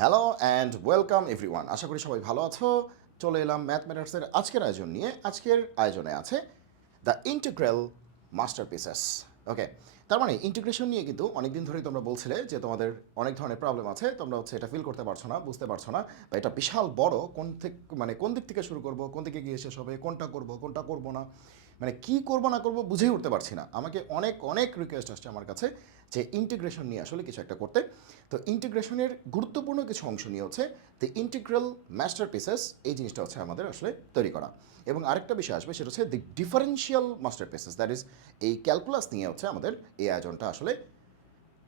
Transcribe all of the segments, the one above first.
Hello and welcome everyone. আশা করি সবাই ভালো আছো। চলে এলাম ম্যাথ ম্যাটার্সের আজকের আয়োজন নিয়ে। আজকের আয়োজনে আছে দ্য ইন্টিগ্রাল মাস্টারপিসেস। ওকে, তার মানে ইন্টিগ্রেশন নিয়ে কিন্তু অনেকদিন ধরেই তোমরা বলছিলে যে তোমাদের অনেক ধরনের প্রবলেম আছে, তোমরা এটা ফিল করতে পারছো না, বুঝতে পারছো না, বা এটা বিশাল বড়, কোন দিক থেকে শুরু করব, কোন দিকে গিয়ে শেষ হবে, কোনটা করব কোনটা করব না, মানে কি করব না করব বুঝেই উঠতে পারছি না। আমাকে অনেক অনেক রিকোয়েস্ট আসছে আমার কাছে যে ইন্টিগ্রেশন নিয়ে আসলে কিছু একটা করতে। তো ইন্টিগ্রেশনের গুরুত্বপূর্ণ কিছু অংশ নিয়ে হচ্ছে দ্য ইন্টিগ্রাল মাস্টারপিসেস, এই জিনিসটা হচ্ছে আমাদের আসলে তৈরি করা। এবং আরেকটা বিষয় আসবে, সেটা হচ্ছে দি ডিফারেন্সিয়াল মাস্টারপিসেস, দ্যাট ইজ এই ক্যালকুলাস নিয়ে হচ্ছে আমাদের এই আয়োজনটা আসলে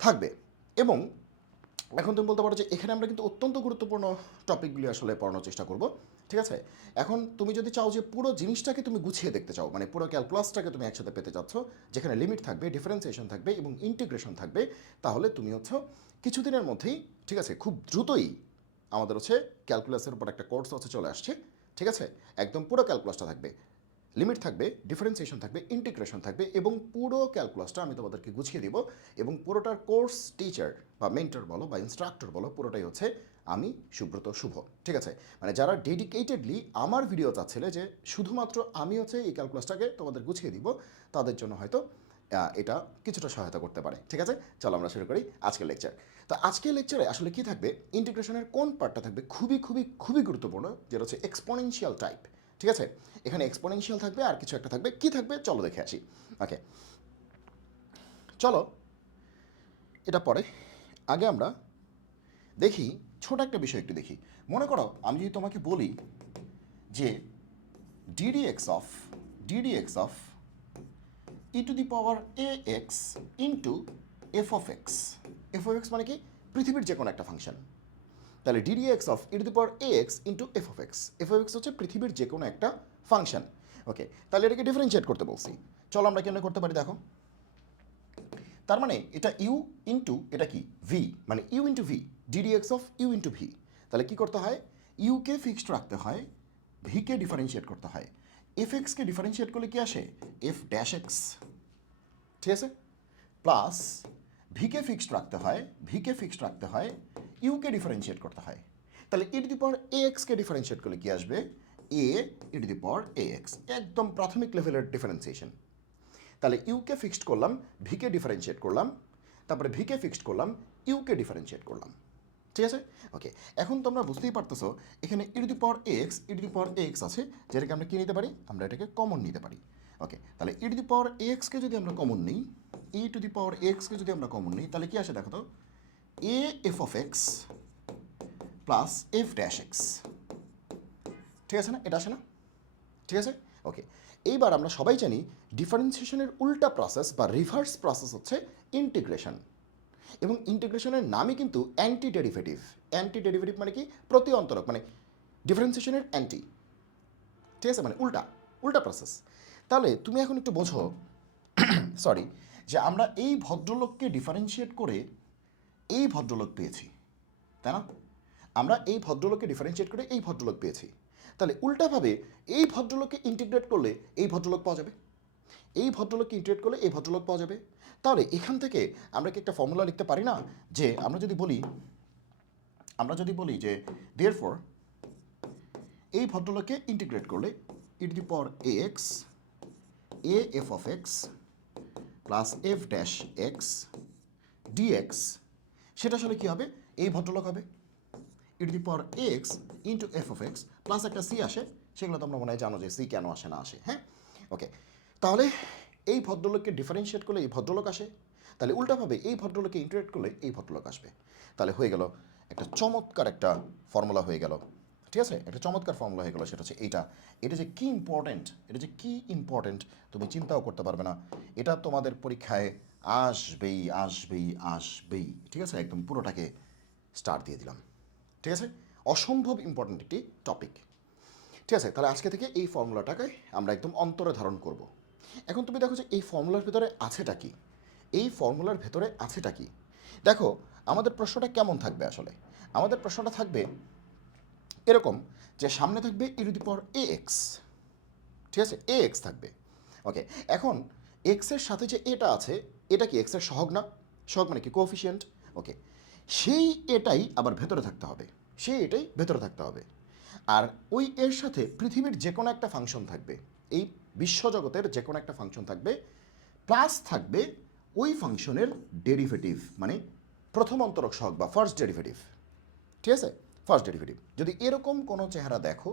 থাকবে। এবং এখন তুমি বলতে পারো যে এখানে আমরা কিন্তু অত্যন্ত গুরুত্বপূর্ণ টপিকগুলি আসলে পড়ানোর চেষ্টা করব, ঠিক আছে? এখন তুমি যদি চাও যে পুরো জিনিসটাকে তুমি গুছিয়ে দেখতে চাও, মানে পুরো ক্যালকুলাসটাকে তুমি একসাথে পেতে চাচ্ছ, যেখানে লিমিট থাকবে, ডিফারেন্সিয়েশন থাকবে এবং ইন্টিগ্রেশন থাকবে, তাহলে তুমি হচ্ছে কিছুদিনের মধ্যেই, ঠিক আছে, খুব দ্রুতই আমাদের হচ্ছে ক্যালকুলাসের উপর একটা কোর্স হচ্ছে চলে আসছে, ঠিক আছে? একদম পুরো ক্যালকুলাসটা থাকবে, লিমিট থাকবে, ডিফারেন্সিয়েশন থাকবে, ইন্টিগ্রেশন থাকবে, এবং পুরো ক্যালকুলাসটা আমি তোমাদেরকে গুছিয়ে দিব। এবং পুরোটার কোর্স টিচার বা মেন্টর বলো বা ইনস্ট্রাক্টর বলো, পুরোটাই হচ্ছে আমি, সুব্রত শুভ, ঠিক আছে? মানে যারা ডেডিকেটেডলি আমার ভিডিও চাচ্ছিলে যে শুধুমাত্র আমি হচ্ছে এই ক্যালকুলাসটাকে তোমাদের গুছিয়ে দিব, তাদের জন্য হয়তো এটা কিছুটা সহায়তা করতে পারে, ঠিক আছে? চলো আমরা শুরু করি আজকের লেকচার। তো আজকের লেকচারে আসলে কি থাকবে, ইন্টিগ্রেশনের কোন পার্টটা থাকবে খুবই খুবই খুবই গুরুত্বপূর্ণ, যেটা হচ্ছে এক্সপোনেনশিয়াল টাইপ, ঠিক আছে? এখানে এক্সপোনেনশিয়াল থাকবে, আর কিছু একটা থাকবে, কি থাকবে চলো দেখে আসি। ওকে, চলো এটা পরে, আগে আমরা দেখি ছোট একটা বিষয় একটু দেখি। মনে করো আমি যদি তোমাকে বলি যে D D x of E to the power এ x into f of x মানে কি, পৃথিবীর যে কোনো একটা ফাংশন। তাহলে ddx of E to the power এ x into f of x হচ্ছে পৃথিবীর যে কোনো একটা ফাংশন। ওকে, তাহলে এটাকে ডিফারেন্সিয়েট করতে বলছি। চলো আমরা কেন করতে পারি দেখো। তার মানে এটা ইউ ইন্টু এটা কি ভি, মানে u into v, d d x of u into v. তাহলে কী করতে হয়, ইউকে ফিক্সড রাখতে হয়, ভিকে ডিফারেন্সিয়েট করতে হয়। এফ এক্সকে ডিফারেন্সিয়েট করলে কি আসে, এফ ড্যাশ এক্স, ঠিক আছে? প্লাস ভিকে ফিক্সড রাখতে হয়, ইউকে ডিফারেন্সিয়েট করতে হয়। তাহলে ই টু দি পাওয়ার এ এক্সকে ডিফারেন্সিয়েট করলে কি আসবে, এ ই টু দি পাওয়ার এ এক্স, একদম প্রাথমিক লেভেলের ডিফারেন্সিয়েশন। তাহলে ইউকে ফিক্সড করলাম, ভিকে ডিফারেন্সিয়েট করলাম, তারপরে ভিকে ফিক্সড করলাম, ইউকে ডিফারেন্সিয়েট করলাম, ঠিক আছে? ওকে, এখন তোমরা বুঝতেই পারতেছো এখানে ই টু দি পাওয়ার এক্স আছে, যেটাকে আমরা কী নিতে পারি, আমরা এটাকে কমন নিতে পারি। ওকে, তাহলে ই টু দি পাওয়ার এক্সকে যদি আমরা কমন নিই, তাহলে কি আসে দেখো তো, এ f of x plus f dash x, ঠিক আছে না? এটা আসে না? ঠিক আছে, ওকে। এইবার আমরা সবাই জানি ডিফারেন্সিয়েশনের উল্টা প্রসেস বা রিভার্স প্রসেস হচ্ছে ইন্টিগ্রেশন। এবং ইন্টিগ্রেশনের নামই কিন্তু অ্যান্টি ডেরিভেটিভ মানে কি, প্রতি অন্তরক, মানে ডিফারেন্সিয়েশনের অ্যান্টি, ঠিক আছে, মানে উল্টা, উল্টা প্রসেস। তাহলে তুমি এখন একটু বোঝো, সরি, যে আমরা এই ভদ্রলোককে ডিফারেন্সিয়েট করে এই ভদ্রলোক পেয়েছি, তাই না? আমরা এই ভদ্রলোককে ডিফারেন্সিয়েট করে এই ভদ্রলোক পেয়েছি। তাহলে উল্টাভাবে এই ভদ্রলোককে ইন্টিগ্রেট করলে এই ভদ্রলোক পাওয়া যাবে, এই ভদ্রলোককে ইন্টিগ্রেট করলে এই ভদ্রলোক পাওয়া যাবে। তাহলে এখান থেকে আমরা কি একটা ফর্মুলা লিখতে পারি না, যে আমরা যদি বলি যে দেয়ারফর এই ভদ্রলোককে ইন্টিগ্রেট করলে ই টু দি পাওয়ার এ এক্স, এ f of x plus f dash x d x, সেটা আসলে কী হবে, এই ভদ্রলোক হবে e to the power x into f of x, plus একটা সি আসে, সেগুলো তোমরা মনে হয় জানো যে সি কেন আসে না আসে, হ্যাঁ? ওকে, তাহলে এই ভদ্রলোককে ডিফারেন্সিয়েট করলে এই ভদ্রলোক আসে, তাহলে উল্টাভাবে এই ভদ্রলোককে ইন্টিগ্রেট করলে এই ভদ্রলোক আসবে। তাহলে হয়ে গেল একটা চমৎকার একটা ফর্মুলা হয়ে গেল, ঠিক আছে? একটা চমৎকার ফর্মুলা হয়ে গেল, সেটা হচ্ছে এইটা। এটা যে কি ইম্পর্টেন্ট তুমি চিন্তাও করতে পারবে না। এটা তোমাদের পরীক্ষায় আসবেই, ঠিক আছে? একদম পুরোটাকে স্টার দিয়ে দিলাম, ঠিক আছে? অসম্ভব ইম্পর্ট্যান্ট একটি টপিক, ঠিক আছে? তাহলে আজকে থেকে এই ফর্মুলাটাকে আমরা একদম অন্তরে ধারণ করব। এখন তুমি দেখো যে এই ফর্মুলার ভেতরে আছেটা কি, দেখো আমাদের প্রশ্নটা কেমন থাকবে আসলে। আমাদের প্রশ্নটা থাকবে এরকম, যে সামনে থাকবে ই টু দি পাওয়ার এ এক্স, ঠিক আছে? এ এক্স থাকবে। ওকে, এখন এক্সের সাথে যে এটা আছে, এটা কি এক্সের সহগ না? সহগ মানে কি, কোএফিসিয়েন্ট। ওকে, সেই এটাই আবার ভেতরে থাকতে হবে, সেই এটাই ভেতরে থাকতে হবে। আর ওই এর সাথে পৃথিবীর যে কোনো একটা ফাংশন থাকবে, এই বিশ্বজগতের যে কোনো একটা ফাংশন থাকবে, প্লাস থাকবে ওই ফাংশনের ডেরিভেটিভ, মানে প্রথম অন্তরক সহগ বা ফার্স্ট ডেরিভেটিভ। ঠিক আছে, ফার্স্ট ডেরিভেটিভ। যদি এরকম কোনো চেহারা দেখো,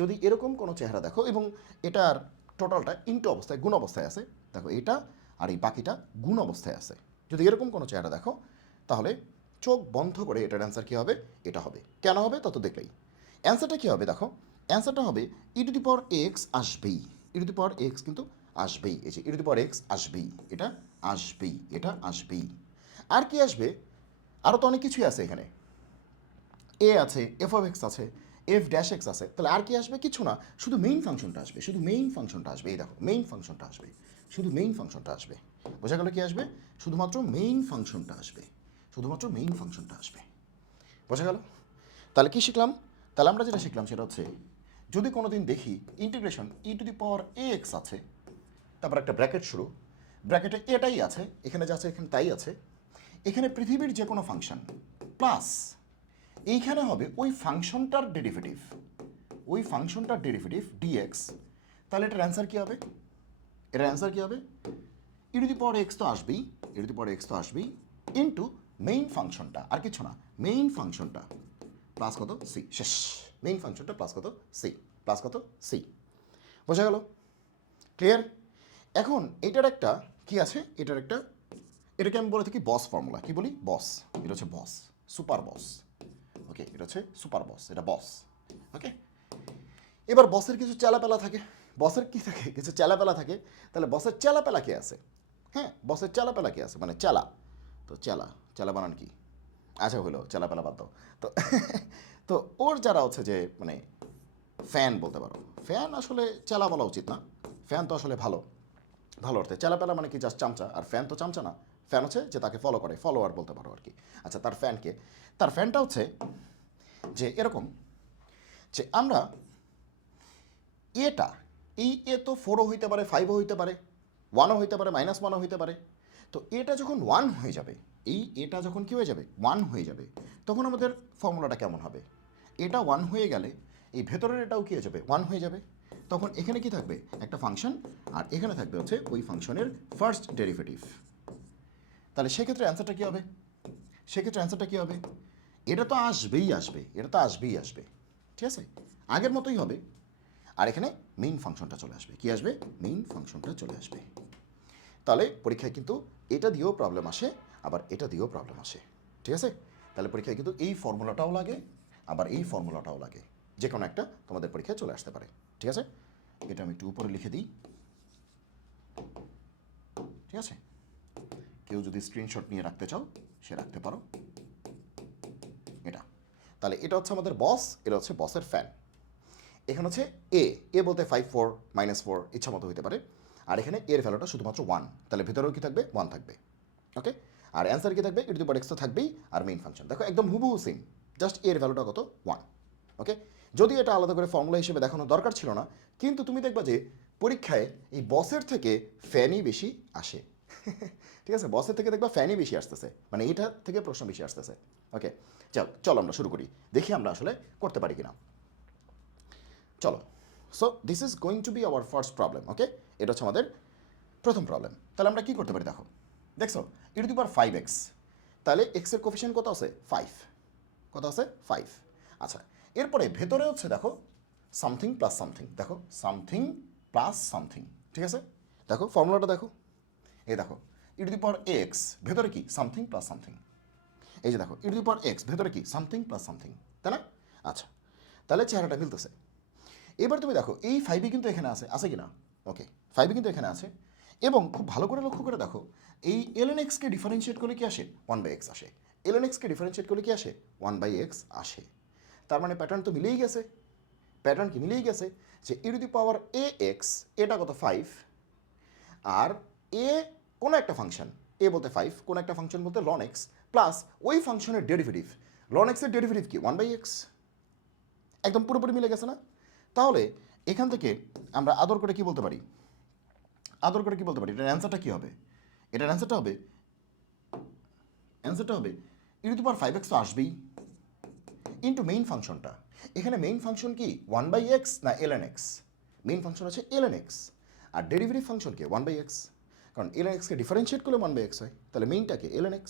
যদি এরকম কোনো চেহারা দেখো এবং এটার টোটালটা ইনটু অবস্থায়, গুণ অবস্থায় আছে, দেখো এটা আর এই বাকিটা গুণ অবস্থায় আছে, যদি এরকম কোনো চেহারা দেখো, তাহলে চোখ বন্ধ করে এটার অ্যান্সার কী হবে, এটা হবে। কেন হবে তত দেখলেই। অ্যান্সারটা কী হবে দেখো, অ্যান্সারটা হবে e to the power x আসবেই, ই টু দি পাওয়ার এক্স কিন্তু আসবেই, এই যে e to the power x আসবেই, এটা আসবেই, এটা আসবেই। আর কি আসবে, আরও তো অনেক কিছুই আছে এখানে, এ আছে, এফ অফ এক্স আছে, এফ ড্যাশ এক্স আছে, তাহলে আর কি আসবে, কিছু না, শুধু মেইন ফাংশনটা আসবে, শুধু মেইন ফাংশনটা আসবে, এই দেখো মেইন ফাংশনটা আসবে, শুধু মেইন ফাংশনটা আসবে। বোঝা গেল কি আসবে, শুধুমাত্র মেইন ফাংশনটা আসবে, শুধুমাত্র মেইন ফাংশনটা আসবে। বোঝা গেল? তাহলে কি শিখলাম, তাহলে আমরা যেটা শিখলাম সেটা হচ্ছে, যদি কোনো দিন দেখি integration E to the power এ এক্স আছে, তারপর একটা ব্র্যাকেট শুরু, ব্র্যাকেটে এটাই আছে, এখানে যা আছে এখানে তাই আছে, এখানে পৃথিবীর যে কোনো ফাংশন প্লাস এইখানে হবে ওই ফাংশনটার ডেরিভেটিভ, ওই ফাংশনটার ডেরিভেটিভ ডিএক্স, তাহলে এটার অ্যান্সার কী হবে, এটার অ্যান্সার কী হবে, e to the power x তো আসবেই, ই টু দি পাওয়ার এক্স তো আসবেই, ইন্টু মেইন ফাংশনটা, আর কিছু না, মেইন ফাংশনটা প্লাস কত সি, শেষ। মেইন ফাংশনটা প্লাস কত সি, প্লাস কত সি। বোঝা গেল? ক্লিয়ার? এখন এটার একটা কি আছে, এটার একটা, এটাকে আমি বলে থাকি বস ফর্মুলা। কি বলি, বস, এটা হচ্ছে বস, সুপার বস। ওকে, এটা হচ্ছে সুপার বস, এটা বস। ওকে, এবার বসের কিছু চেলাপেলা থাকে, বসের কি থাকে, কিছু চেলাপেলা থাকে, তাহলে বসের চেলাপেলা কে আছে, হ্যাঁ বসের চেলাপেলা কে আছে, মানে চেলা, তো চেলা, চেলা বানান কি, আচ্ছা হলো চেলাপেলা বাদ দাও তো তো ওর যারা হচ্ছে যে মানে ফ্যান বলতে পারো, ফ্যান আসলে চেলা বলা উচিত না, ফ্যান তো আসলে ভালো, ভালো অর্থে, চেলাপেলা মানে কি জাস্ট চামচা, আর ফ্যান তো চামচা না, ফ্যান হচ্ছে যে তাকে ফলো করে, ফলোয়ার বলতে পারো আর কি। আচ্ছা, তার ফ্যানকে, তার ফ্যানটা হচ্ছে যে এরকম, যে আমরা এটা, এই এ তো ফোরও হইতে পারে, ফাইভও হইতে পারে, ওয়ানও হইতে পারে, মাইনাস ওয়ানও হইতে পারে, তো এটা যখন ওয়ান হয়ে যাবে, এই এটা যখন কী হয়ে যাবে, ওয়ান হয়ে যাবে, তখন আমাদের ফর্মুলাটা কেমন হবে, এটা ওয়ান হয়ে গেলে এই ভেতরের এটাও কী হয়ে যাবে, ওয়ান হয়ে যাবে, তখন এখানে কি থাকবে, একটা ফাংশন, আর এখানে থাকবে হচ্ছে ওই ফাংশনের ফার্স্ট ডেরিভেটিভ। তাহলে সেক্ষেত্রে অ্যান্সারটা কী হবে, সেক্ষেত্রে অ্যান্সারটা কী হবে, এটা তো আসবেই আসবে, এটা তো আসবেই আসবে, ঠিক আছে, আগের মতোই হবে, আর এখানে মেইন ফাংশনটা চলে আসবে, কি আসবে, মেইন ফাংশনটা চলে আসবে। তাহলে পরীক্ষায় কিন্তু এটা দিয়েও প্রবলেম আসে, আবার এটা দিয়েও প্রবলেম আসে, ঠিক আছে। তাহলে পরীক্ষায় কিন্তু এই ফর্মুলাটাও লাগে, আবার এই ফর্মুলাটাও লাগে, যে কোনো একটা তোমাদের পরীক্ষায় চলে আসতে পারে, ঠিক আছে। এটা আমি একটু উপরে লিখে দিই, ঠিক আছে, কেউ যদি স্ক্রিনশট নিয়ে রাখতে চাও সে রাখতে পারো। এটা, তাহলে এটা হচ্ছে আমাদের বস, এটা হচ্ছে বসের ফ্যান। এখানে হচ্ছে এ, এ বলতে 5 4 -4 ইচ্ছা মতো হতে পারে, আর এখানে এর ভ্যালুটা শুধুমাত্র 1, তাহলে ভেতরেও কি থাকবে, 1 থাকবে। ওকে, আর অ্যান্সার কি থাকবে, ই টু দি পাওয়ার এক্স তো থাকবেই, আর মেইন ফাংশন দেখো একদম হুবহু সেম, জাস্ট এর ভ্যালুটা কত, 1। ওকে, যদি এটা আলাদা করে ফর্মুলা হিসেবে দেখানো দরকার ছিল না, কিন্তু তুমি দেখবা যে পরীক্ষায় এই বসের থেকে ফ্যানই বেশি আসে ঠিক আছে, বসের থেকে দেখবা ফ্যানই বেশি আসতেছে, মানে এটা থেকে প্রশ্ন বেশি আসতেছে। ওকে, চলো আমরা শুরু করি, দেখি আমরা আসলে করতে পারি কিনা। চলো, so this is going to be our first problem. Okay, এটা হচ্ছে আমাদের প্রথম প্রবলেম। তাহলে আমরা কী করতে পারি, দেখো, দেখছো ই টু দি পাওয়ার 5x, তাহলে এক্সের কোফিশিয়েন্ট কত আছে, 5, কত আছে 5। আচ্ছা, এরপরে ভেতরে হচ্ছে দেখো সামথিং প্লাস সামথিং, দেখো সামথিং প্লাস সামথিং, ঠিক আছে, দেখো ফর্মুলাটা দেখো, এই দেখো ই টু দি পাওয়ার এক্স, ভেতরে কি সামথিং প্লাস সামথিং, এই যে দেখো ই টু দি পাওয়ার এক্স, ভেতরে কি সামথিং প্লাস সামথিং, তাই না। আচ্ছা, তাহলে চেহারাটা মিলতেছে। এবার তুমি দেখো এই 5ই কিন্তু এখানে আছে কি না, ওকে 5ই কিন্তু এখানে আছে, এবং খুব ভালো করে লক্ষ্য করে দেখো এই ln x কে ডিফারেন্সিয়েট করলে কি আসে, 1/x আসে, ln x কে ডিফারেন্সিয়েট করলে কি আসে, 1/x আসে। তার মানে প্যাটার্ন তো মিলেই গেছে, প্যাটার্ন কি মিলেই গেছে, যে ই টু দি পাওয়ার এ এক্স, এটা কত 5, আর এ কোনো একটা ফাংশন, এ বলতে 5, কোনো একটা ফাংশন বলতে ln x, প্লাস ওই ফাংশনের ডেরিভেটিভ, ln x এর ডেরিভেটিভ কি 1/x, একদম পুরোপুরি মিলে গেছে না। তাহলে এখান থেকে আমরা আদর করে কি বলতে পারি, আদর করে কি বলতে পারি, এটার অ্যান্সারটা কি হবে, এটার অ্যান্সারটা হবে e⁵x তো আসবেই ইন্টু মেইন ফাংশনটা। এখানে মেইন ফাংশন কি 1/x না ln x? মেইন ফাংশন আছে ln x, আর ডেরিভেটিভ ফাংশনকে 1/x, কারণ ln x কে ডিফারেন্সিয়েট করলে 1/x হয়, তাহলে মেইনটাকে ln x,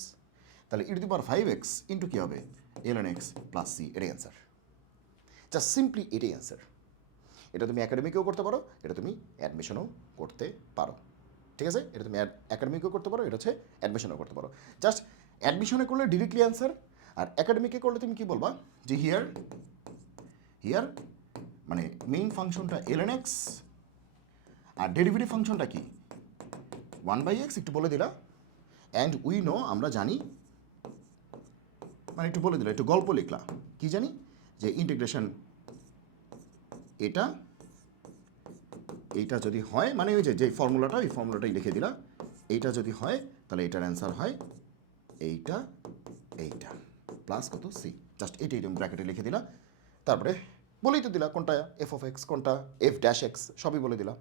তাহলে e⁵x ইন্টু কী হবে ln x প্লাস c, এটাই অ্যান্সার। জাস্ট সিম্পলি এটাই অ্যান্সার। এটা তুমি একাডেমিকেও করতে পারো, এটা তুমি অ্যাডমিশনও করতে পারো, ঠিক আছে? এটা তুমি একাডেমিকেও করতে পারো, এটা হচ্ছে অ্যাডমিশনও করতে পারো। জাস্ট অ্যাডমিশনে করলে ডিরেক্টলি অ্যান্সার, আর একাডেমিকে করলে তুমি কি বলবা যে হিয়ার হিয়ার মানে মেইন ফাংশনটা ln x আর ডেরিভেটিভ ফাংশনটা কি 1/x, একটু বলে দিলা, অ্যান্ড উই নো, আমরা জানি, মানে একটু বলে দিলা, একটু গল্প লিখলা, কি জানি যে ইন্টিগ্রেশন এটা এইটা যদি হয়, মানে ওই যে ফর্মুলাটা, ওই ফর্মুলাটাই লিখে দিলা, এইটা যদি হয় তাহলে এটার অ্যান্সার হয় এইটা এইটা প্লাস কত সি, জাস্ট এইটাই তুমি ব্র্যাকেটে লিখে দিলা, তারপরে বলেই তো দিলা কোনটা f(x) কোনটা f'(x) সবই বলে দিলা,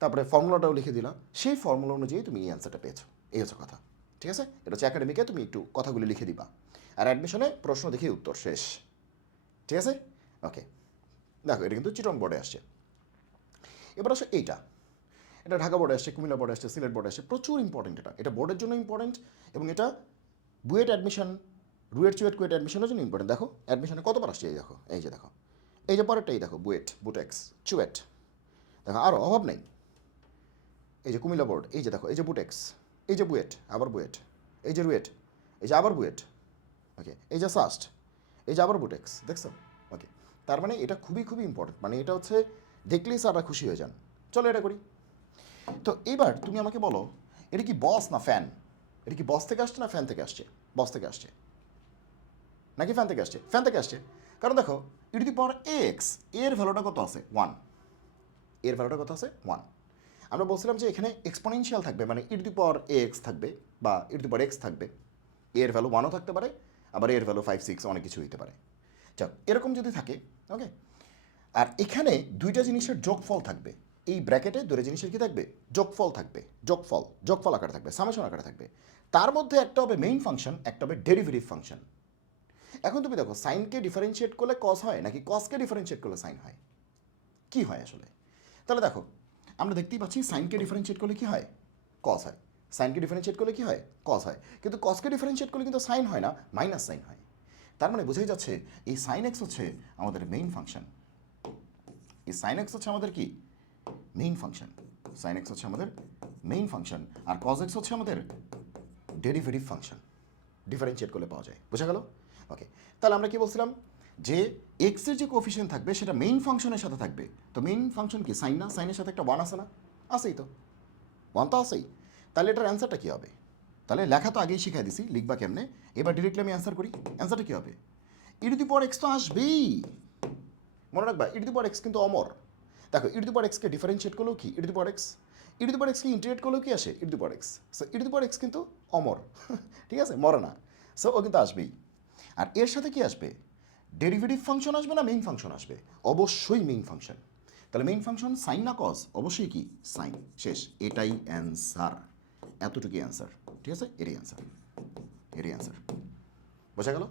তারপরে ফর্মুলাটাও লিখে দিলা, সেই ফর্মুলা অনুযায়ী তুমি এই অ্যান্সারটা পেয়েছো। এই হচ্ছে কথা, ঠিক আছে? এটা হচ্ছে একাডেমিকে তুমি একটু কথাগুলি লিখে দিবা, আর অ্যাডমিশনে প্রশ্ন দেখে উত্তর শেষ, ঠিক আছে? ওকে, দেখো এটা কিন্তু চিটং বোর্ডে আসছে। এবার আসে এইটা, এটা ঢাকা বোর্ডে আসছে, কুমিল্লা বোর্ডে আসছে, সিলেট বোর্ডে আসছে, প্রচুর ইম্পর্টেন্ট এটা, এটা বোর্ডের জন্য ইম্পর্টেন্ট, এবং এটা বুয়েট অ্যাডমিশন, রুয়েট চুয়েট কুয়েট অ্যাডমিশনের জন্য ইম্পর্টেন্ট। দেখো অ্যাডমিশনে কতবার আসছে, এই দেখো, এই যে দেখো, এই যে পরেরটাই দেখো, বুয়েট, বুটেক্স, চুয়েট, দেখো আরও অভাব নেই, এই যে কুমিল্লা বোর্ড, এই যে দেখো, এই যে বুটেক্স, এই যে বুয়েট, আবার বুয়েট, এই যে রুয়েট, এই যে আবার বুয়েট, ওকে, এই যে সাস্ট, এই যে আবার বুটেক্স, দেখছো? ওকে, তার মানে এটা খুবই খুবই ইম্পর্টেন্ট, মানে এটা হচ্ছে দেখলেই স্যাররা খুশি হয়ে যান। চলো এটা করি। তো এবার তুমি আমাকে বলো, এটা কি বস না ফ্যান? এটা কি বস থেকে আসছে না ফ্যান থেকে আসছে? বস থেকে আসছে নাকি ফ্যান থেকে আসছে? ফ্যান থেকে আসছে, কারণ দেখো e⁵x এর ভ্যালুটা কত আছে 1, এর ভ্যালুটা কত আছে 1। আমরা বলছিলাম যে এখানে এক্সপোনেনশিয়াল থাকবে, মানে e⁵x থাকবে বা e⁵x থাকবে, এর ভ্যালু 1ও থাকতে পারে, আবার এর ভ্যালু 5, 6 অনেক কিছু হইতে পারে। চল এরকম যদি থাকে, ওকে, আর এখানে দুইটা জিনিসের যোগফল থাকবে, এই ব্র্যাকেটে দুটো জিনিসের কি থাকবে? যোগফল থাকবে, যোগফল আকারে থাকবে, সামেশন আকারে থাকবে, তার মধ্যে একটা হবে মেইন ফাংশন, একটা হবে ডেরিভেটিভ ফাংশন। এখন তুমি দেখো, সাইনকে ডিফারেন্সিয়েট করলে কস হয় নাকি কসকে ডিফারেন্সিয়েট করলে সাইন হয়? কি হয় আসলে? তাহলে দেখো, আমরা দেখতেই পাচ্ছি সাইনকে ডিফারেন্সিয়েট করলে কি হয়? কস হয়। সাইনকে ডিফারেন্সিয়েট করলে কি হয়? কস হয়। কিন্তু কসকে ডিফারেন্সিয়েট করলে কিন্তু সাইন হয় না, মাইনাস সাইন হয়। তার মানে বোঝাই যাচ্ছে এই সাইন এক্স হচ্ছে আমাদের মেইন ফাংশন, এই সাইন এক্স হচ্ছে আমাদের কি মেইন ফাংশন, সাইন এক্স হচ্ছে আমাদের মেইন ফাংশন, আর কজ এক্স হচ্ছে আমাদের ডেরিভেটিভ ফাংশন, ডিফারেন্সিয়েট করলে পাওয়া যায়। বোঝা গেল? ওকে, তাহলে আমরা কি বলছিলাম যে এক্সের যে কোফিশিয়েন্ট থাকবে সেটা মেইন ফাংশনের সাথে থাকবে। তো মেইন ফাংশন কি সাইন না? সাইনের সাথে একটা 1 আছে না? আছেই তো, 1 তো আছেই। তাহলে এটার অ্যান্সারটা কী হবে? তাহলে লেখা তো আগেই শিখাই দিছি, লিখবা কেমনে, এবার ডিরেক্টলি আমি অ্যান্সার করি। অ্যান্সারটা কী হবে? e⁵x তো আসবেই, মনে রাখবা e⁵x কিন্তু অমর। দেখো e⁵x কে ডিফারেন্সিয়েট করলেও কি e⁵x কে ইন্টিগ্রেট করলেও কি আসে e⁵x। সো e⁵x কিন্তু অমর, ঠিক আছে, মরে না, সো ও কিন্তু আসবেই। আর এর সাথে কি আসবে? ডেরিভেটিভ ফাংশন আসবে না মেইন ফাংশন আসবে? অবশ্যই মেইন ফাংশন। তাহলে মেইন ফাংশন সাইন না কজ? অবশ্যই কি সাইন। শেষ, এটাই অ্যান্সার, এতটুকুই অ্যান্সার, ঠিক আছে? এটাই অ্যান্সার, এটাই অ্যান্সার। বোঝা গেল?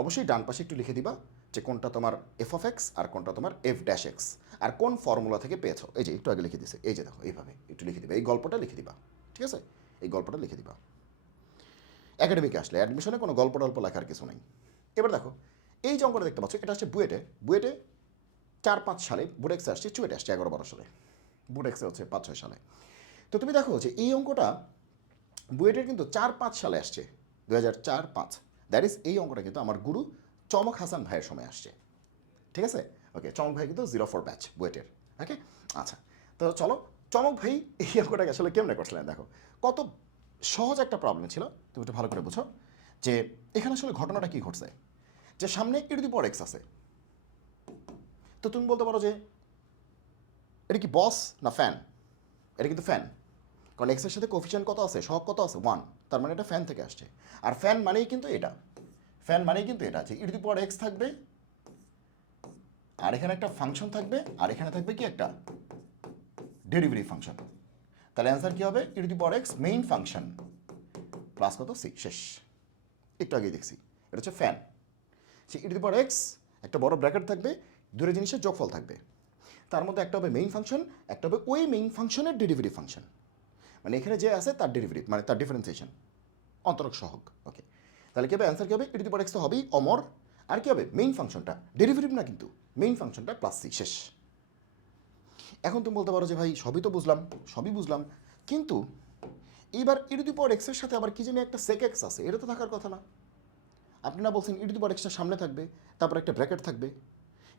অবশ্যই ডান পাশে একটু লিখে দিবা যে কোনটা তোমার f(x) আর কোনটা তোমার f'(x), আর কোন ফর্মুলা থেকে পেয়েছো। এই যে একটু আগে লিখে দিছে, এই যে দেখো, এইভাবে একটু লিখে দিবা, এই গল্পটা লিখে দিবা, ঠিক আছে? এই গল্পটা লিখে দিবা। একাডেমিকে আসলে অ্যাডমিশনে কোনো গল্প টল্প লেখার কিছু নেই। এবার দেখো, এই যে অঙ্কটা দেখতে পাচ্ছ, এটা হচ্ছে বুয়েটে 4-5 সালে, বুটেক্সে আসছে, চুয়েটে আসছে 11-12 সালে, বুটেক্সে হচ্ছে 5-6 সালে। তো তুমি দেখো যে এই অঙ্কটা বুয়েটের কিন্তু 4-5 সালে আসছে, 2004-5, দ্যাট ইজ এই অঙ্কটা কিন্তু আমার গুরু চমক হাসান ভাইয়ের সময় আসছে, ঠিক আছে? ওকে, চমক ভাই কিন্তু 04 ব্যাচ বুয়েটের, ওকে। আচ্ছা, তো চলো, চমক ভাই এই অঙ্কটাকে আসলে কেমনে করছিলেন দেখো, কত সহজ একটা প্রবলেম ছিল, তুমি একটু ভালো করে বুঝো যে এখানে আসলে ঘটনাটা কী ঘটছে। যে সামনে e⁵x আছে, তো তুমি বলতে পারো যে এটা কি বস না ফ্যান? এটা কিন্তু ফ্যান, কারণ এক্সের সাথে কোফিশিয়েন্ট কত আছে, সহগ কত আছে 1, তার মানে এটা ফ্যান থেকে আসছে। আর ফ্যান মানেই কিন্তু এটা, ফ্যান মানেই কিন্তু এটা আছে e⁵x থাকবে, আর এখানে একটা ফাংশন থাকবে, আর এখানে থাকবে কি একটা ডেরিভেটিভ ফাংশন। তাহলে অ্যান্সার কি হবে? e⁵x মেইন ফাংশন প্লাস কত সি, শেষ। একটু আগেই দেখছি এটা হচ্ছে fan. Say E to the power x, একটা বড় ব্র্যাকেট থাকবে, দুটো জিনিসের যোগফল থাকবে। তার মধ্যে একটা হবে মেইন ফাংশন, একটা হবে ওই মেইন ফাংশনের ডেরিভেটিভ ফাংশন, মানে এখানে যে আছে তার ডেরিভেটিভ, মানে তার ডিফারেন্সিয়েশন, অন্তরক সহগ। ওকে, তাহলে কী হবে, অ্যান্সার কী হবে, e to the power x তো হবেই অমর, আর কী হবে, মেইন ফাংশনটা, ডেরিভেটিভ না কিন্তু, মেইন ফাংশনটা প্লাস সি, শেষ। এখন তুমি বলতে পারো যে ভাই সবই তো বুঝলাম, সবই বুঝলাম, কিন্তু এইবার ই টু দি পাওয়ার এক্সের সাথে আবার কি জানি একটা সেক এক্স আছে, এটা তো থাকার কথা না। আপনি না বলছেন ই টু দি পাওয়ার এক্সটা সামনে থাকবে, তারপর একটা ব্র্যাকেট থাকবে।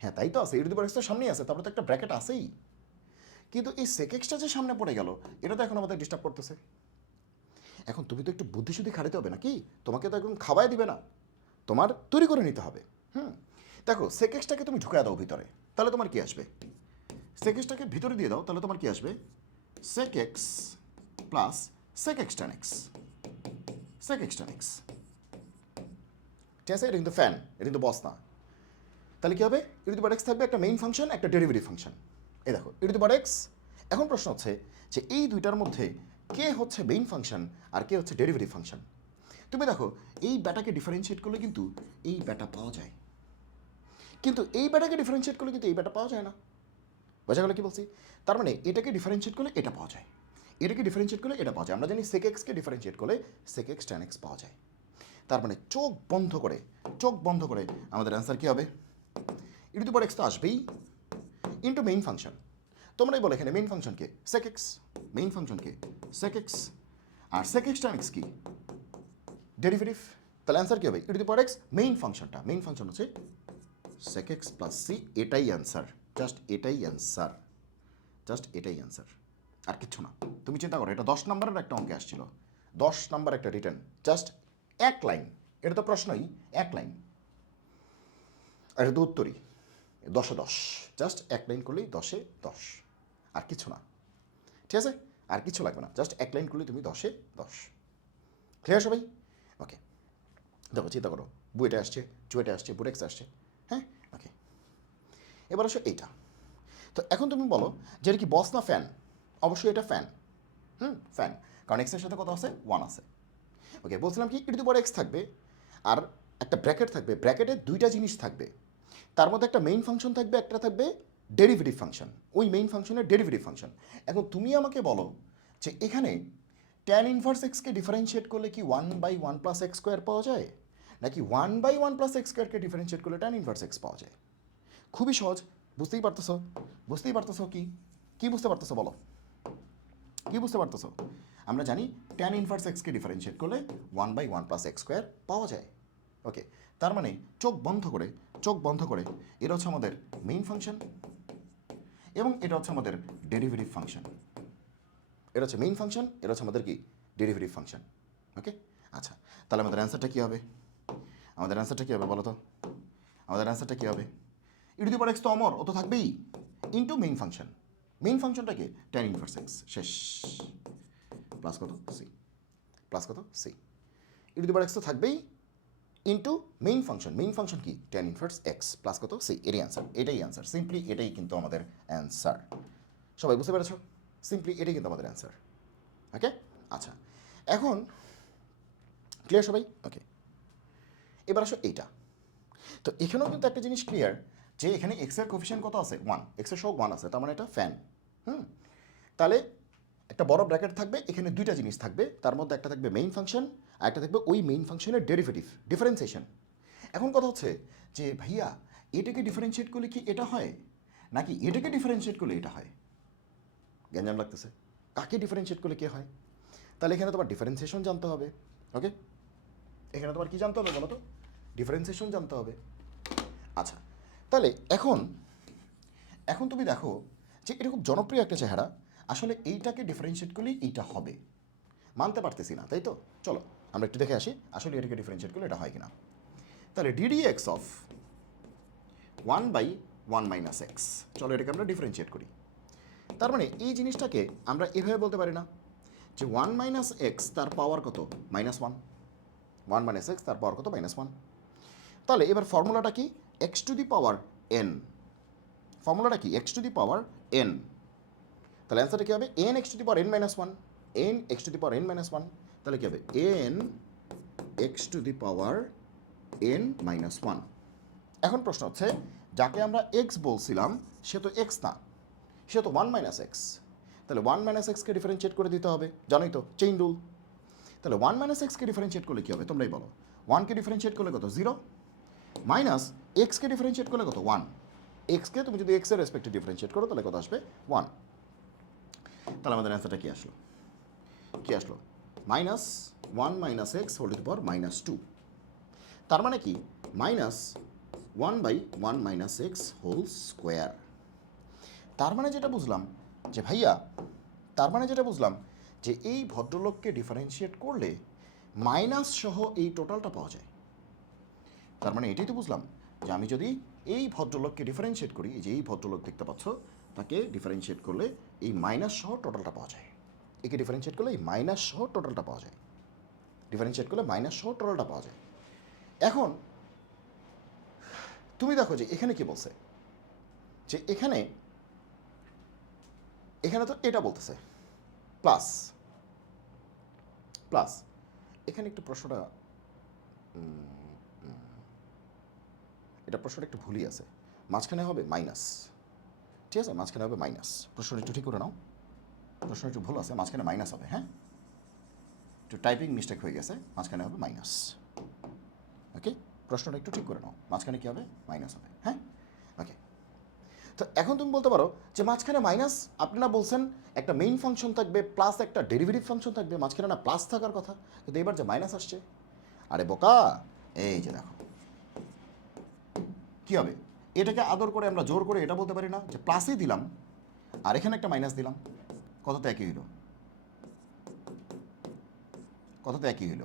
হ্যাঁ তাই তো আছে, ই টু দি পাওয়ার এক্সটা সামনেই আছে, তারপরে তো একটা ব্র্যাকেট আছেই। কিন্তু এই সেক এক্সটা যে সামনে পড়ে গেল, এটা তো এখন আমাদের ডিস্টার্ব করতেছে। এখন তুমি তো একটু বুদ্ধিশুদ্ধি খাটাতে হবে নাকি, তোমাকে তো একদম খাওয়াই দিবে না, তোমার তৈরি করে নিতে হবে। দেখো সেক এক্সটাকে তুমি ঢুকায় দাও ভিতরে, তাহলে তোমার কি আসবে, সেক এক্সটাকে ভিতরে দিয়ে দাও, তাহলে তোমার কি আসবে, sec x plus sec x tan x, sec x tan x. ঠিক আছে, এটা কিন্তু ফ্যান, এটা কিন্তু বস না। তাহলে কী হবে, e to the power x থাকবে একটা মেইন ফাংশন, একটা ডেরিভেটিভ ফাংশন। এই দেখো ই টু দি পাওয়ার এক্স। এখন প্রশ্ন হচ্ছে যে এই দুইটার মধ্যে কে হচ্ছে মেইন ফাংশন আর কে হচ্ছে ডেরিভেটিভ ফাংশন। তুমি দেখো এই ব্যাটাকে ডিফারেন্সিয়েট করলে কিন্তু এই ব্যাটা পাওয়া যায়, কিন্তু এই ব্যাটাকে ডিফারেন্সিয়েট করলে কিন্তু এই ব্যাটা পাওয়া যায় না। বোঝা গেল কি বলছি, তার মানে এটাকে ডিফারেন্সিয়েট করলে এটা পাওয়া যায়, এটাকে ডিফারেন্সিয়েট করলে এটা পাওয়া যায়। আমরা জানি সেক এক্সকে ডিফারেন্সিয়েট করলে সেক এক্স ট্যান এক্স পাওয়া যায়। তার মানে চোখ বন্ধ করে, চোখ বন্ধ করে আমাদের অ্যান্সার কী হবে, e to the power x তো আসবেই ইন্টু মেইন ফাংশন। তোমরাই বলো এখানে মেইন ফাংশনকে সেক এক্স, মেইন ফাংশনকে সেক এক্স, আর সেক এক্স ট্যান এক্স কি, ডেরিভেটিভ। তাহলে অ্যান্সার কী হবে, e to the power x main ফাংশনটা, মেইন ফাংশন হচ্ছে সেক এক্স প্লাস সি, এটাই অ্যান্সার, জাস্ট এটাই অ্যান্সার, জাস্ট এটাই অ্যান্সার, আর কিচ্ছু না। তুমি চিন্তা করো, এটা 10 নম্বরের একটা অঙ্কে আসছিল, 10 নম্বর একটা রিটার্ন, জাস্ট এক লাইন, এটা তো প্রশ্নই এক লাইন, আর এটা তো উত্তরই 10-এ 10, জাস্ট এক লাইন করলেই 10-এ 10, আর কিছু না। ঠিক আছে, আর কিছু লাগবে না, জাস্ট এক লাইন করলেই তুমি 10-এ 10। ক্লিয়ার সবাই? ওকে, দেখো চিন্তা করো, বুয়েটে আসছে, চুয়েটে আসছে, বুটেক্স আসছে, হ্যাঁ ওকে। এবার আসো এইটা, তো এখন তুমি বলো যে এটা কি বস না ফ্যান। অবশ্যই এটা ফ্যান, ফ্যান, কারণ এক্সের সাথে কত আছে, 1 আছে। ওকে, বলছিলাম কি e to the power x থাকবে, আর একটা ব্র্যাকেট থাকবে, ব্র্যাকেটে দুইটা জিনিস থাকবে, তার মধ্যে একটা মেইন ফাংশন থাকবে, একটা থাকবে ডেরিভেটিভ ফাংশন, ওই মেইন ফাংশনের ডেরিভেটিভ ফাংশন। এখন তুমি আমাকে বলো যে এখানে ট্যান ইনভার্স এক্সকে ডিফারেন্সিয়েট করলে কি 1/1 প্লাস এক্স স্কোয়ার পাওয়া যায়, নাকি 1/1 প্লাস এক্স স্কোয়ারকে ডিফারেন্সিয়েট করলে ট্যান ইনভার্স এক্স পাওয়া যায়। খুবই সহজ, বুঝতেই পারতেছো, বুঝতেই পারতেছো কি, কি বুঝতে পারতেছো বলো, কি বুঝতে পারতেছো। আমরা জানি ট্যান ইনভার্স এক্সকে ডিফারেন্সিয়েট করলে 1/1 প্লাস এক্স স্কোয়ার পাওয়া যায়। ওকে, তার মানে চোখ বন্ধ করে, চোখ বন্ধ করে, এটা হচ্ছে আমাদের মেইন ফাংশন এবং এটা হচ্ছে আমাদের ডেরিভেটিভ ফাংশন। এটা হচ্ছে মেইন ফাংশন, এটা হচ্ছে আমাদের কি, ডেরিভেটিভ ফাংশন। ওকে, আচ্ছা, তাহলে আমাদের অ্যান্সারটা কী হবে, আমাদের অ্যান্সারটা কী হবে বলো তো, আমাদের অ্যান্সারটা কী হবে, e to the power x তো অমর, ও তো থাকবেই, ইন্টু মেইন ফাংশন, মেইন ফাংশনটাকে ট্যান ইনভার্স এক্স, শেষ, প্লাস কত সি, প্লাস কত c, e to the power x তো থাকবেই into main function, main function কি, ট্যান ইনভার্স এক্স, প্লাস কত সি, এটাই অ্যান্সার, এটাই অ্যান্সার, সিম্পলি এটাই কিন্তু আমাদের অ্যান্সার। সবাই বুঝতে পেরেছ, সিম্পলি এটাই কিন্তু আমাদের অ্যান্সার। ওকে, আচ্ছা, এখন ক্লিয়ার সবাই? ওকে, এবার আসো এইটা, তো এখানেও কিন্তু একটা জিনিস ক্লিয়ার যে এখানে এক্সের কোফিশিয়েন্ট কত আছে, 1, এক্সের সহ 1 আছে, তার মানে এটা ফ্যান। তাহলে একটা বড় ব্র্যাকেট থাকবে, এখানে দুইটা জিনিস থাকবে, তার মধ্যে একটা থাকবে মেইন ফাংশন আর একটা থাকবে ওই মেইন ফাংশনের ডেরিভেটিভ, ডিফারেন্সিয়েশন। এখন কথা হচ্ছে যে ভাইয়া এটাকে ডিফারেন্সিয়েট করলে কি এটা হয়, নাকি এটাকে ডিফারেন্সিয়েট করলে এটা হয়, গ্যাঞ্জাম লাগতেছে, কাকে ডিফারেন্সিয়েট করলে কে হয়। তাহলে এখানে তোমার ডিফারেন্সিয়েশন জানতে হবে। ওকে, এখানে তোমার কি জানতে হবে বলো তো, ডিফারেন্সিয়েশন জানতে হবে। আচ্ছা, তাহলে এখন এখন তুমি দেখো যে এটা খুব জনপ্রিয় একটা চেহারা, আসলে এইটাকে ডিফারেন্সিয়েট করলেই এইটা হবে, মানতে পারতেছি না, তাই তো। চলো আমরা একটু দেখে আসি আসলে এটাকে ডিফারেন্সিয়েট করলে এটা হয় কিনা। তাহলে DD x of 1/1 minus x, চলো এটাকে আমরা ডিফারেন্সিয়েট করি। তার মানে এই জিনিসটাকে আমরা এভাবে বলতে পারি না যে 1 মাইনাস এক্স তার পাওয়ার কত, -1, 1 মাইনাস এক্স তার পাওয়ার কত, -1। তাহলে এবার ফর্মুলাটা কি, x two the power N, ফর্মুলাটা কি, x two the power N. তাহলে অ্যান্সারটা কী হবে, N x two the power n minus 1, N x two the power n minus 1, তাহলে কী হবে, N x two the power N minus one. এখন প্রশ্ন হচ্ছে যাকে আমরা এক্স বলছিলাম সে তো এক্স না, সে তো ওয়ান মাইনাস এক্স। তাহলে ওয়ান মাইনাস এক্সকে ডিফারেন্সিয়েট করে দিতে হবে, জানোই তো চেইন রুল। তাহলে ওয়ান মাইনাস এক্সকে ডিফারেন্সিয়েট করলে কী হবে তোমরাই বলো। ওয়ানকে ডিফারেন্সিয়েট করলে কত, জিরো, মাইনাস এক্সকে ডিফারেন্সিয়েট করলে কত, ওয়ান। এক্সকে তুমি যদি এক্সের রেসপেক্টে ডিফারেন্সিয়েট করো তাহলে কত আসবে, ওয়ান। তাহলে আমাদের অ্যান্সারটা কী আসলো, কী আসলো, minus one minus x whole to the power minus two. তার মানে কি, minus one by one minus x whole square. তার মানে যেটা বুঝলাম যে ভাইয়া, তার মানে যেটা বুঝলাম যে এই ভদ্রলোককে ডিফারেন্সিয়েট করলে মাইনাস সহ এই টোটালটা পাওয়া যায়। তার মানে এটাই তো বুঝলাম যে আমি যদি এই ভদ্রলোককে ডিফারেন্সিয়েট করি, এই যে এই ভদ্রলোক দেখতে পাচ্ছ, তাকে ডিফারেন্সিয়েট করলে এই মাইনাস সহ টোটালটা পাওয়া যায়। একে ডিফারেন্সিয়েট করলে এই মাইনাস সহ টোটালটা পাওয়া যায়, ডিফারেন্সিয়েট করলে মাইনাস সহ টোটালটা পাওয়া যায়। এখন তুমি দেখো যে এখানে কি বলছে, যে এখানে এখানে তো এটা বলতেছে প্লাস প্লাস, এখানে একটু প্রশ্নটা এটা প্রশ্নটা একটু ভুলই আছে, মাঝখানে হবে মাইনাস, ঠিক আছে, মাঝখানে হবে মাইনাস। প্রশ্নটা একটু ঠিক করে নাও, প্রশ্ন একটু ভুল আছে, মাঝখানে মাইনাস হবে, হ্যাঁ একটু টাইপিং মিস্টেক হয়ে গেছে, মাঝখানে হবে মাইনাস। ওকে, প্রশ্নটা একটু ঠিক করে নাও, মাঝখানে কী হবে, মাইনাস হবে, হ্যাঁ ওকে। তো এখন তুমি বলতে পারো যে মাঝখানে মাইনাস, আপনারা বলছেন একটা মেইন ফাংশন থাকবে প্লাস একটা ডেরিভেটিভ ফাংশন থাকবে, মাঝখানে না প্লাস থাকার কথা, কিন্তু এবার যে মাইনাস আসছে, আরে বোকা, এই যে দেখো কী হবে, এটাকে আদর করে আমরা জোর করে এটা বলতে পারি না যে প্লাসই দিলাম আর এখানে একটা মাইনাস দিলাম, কত তো একই হইল, কত তো একই হইল,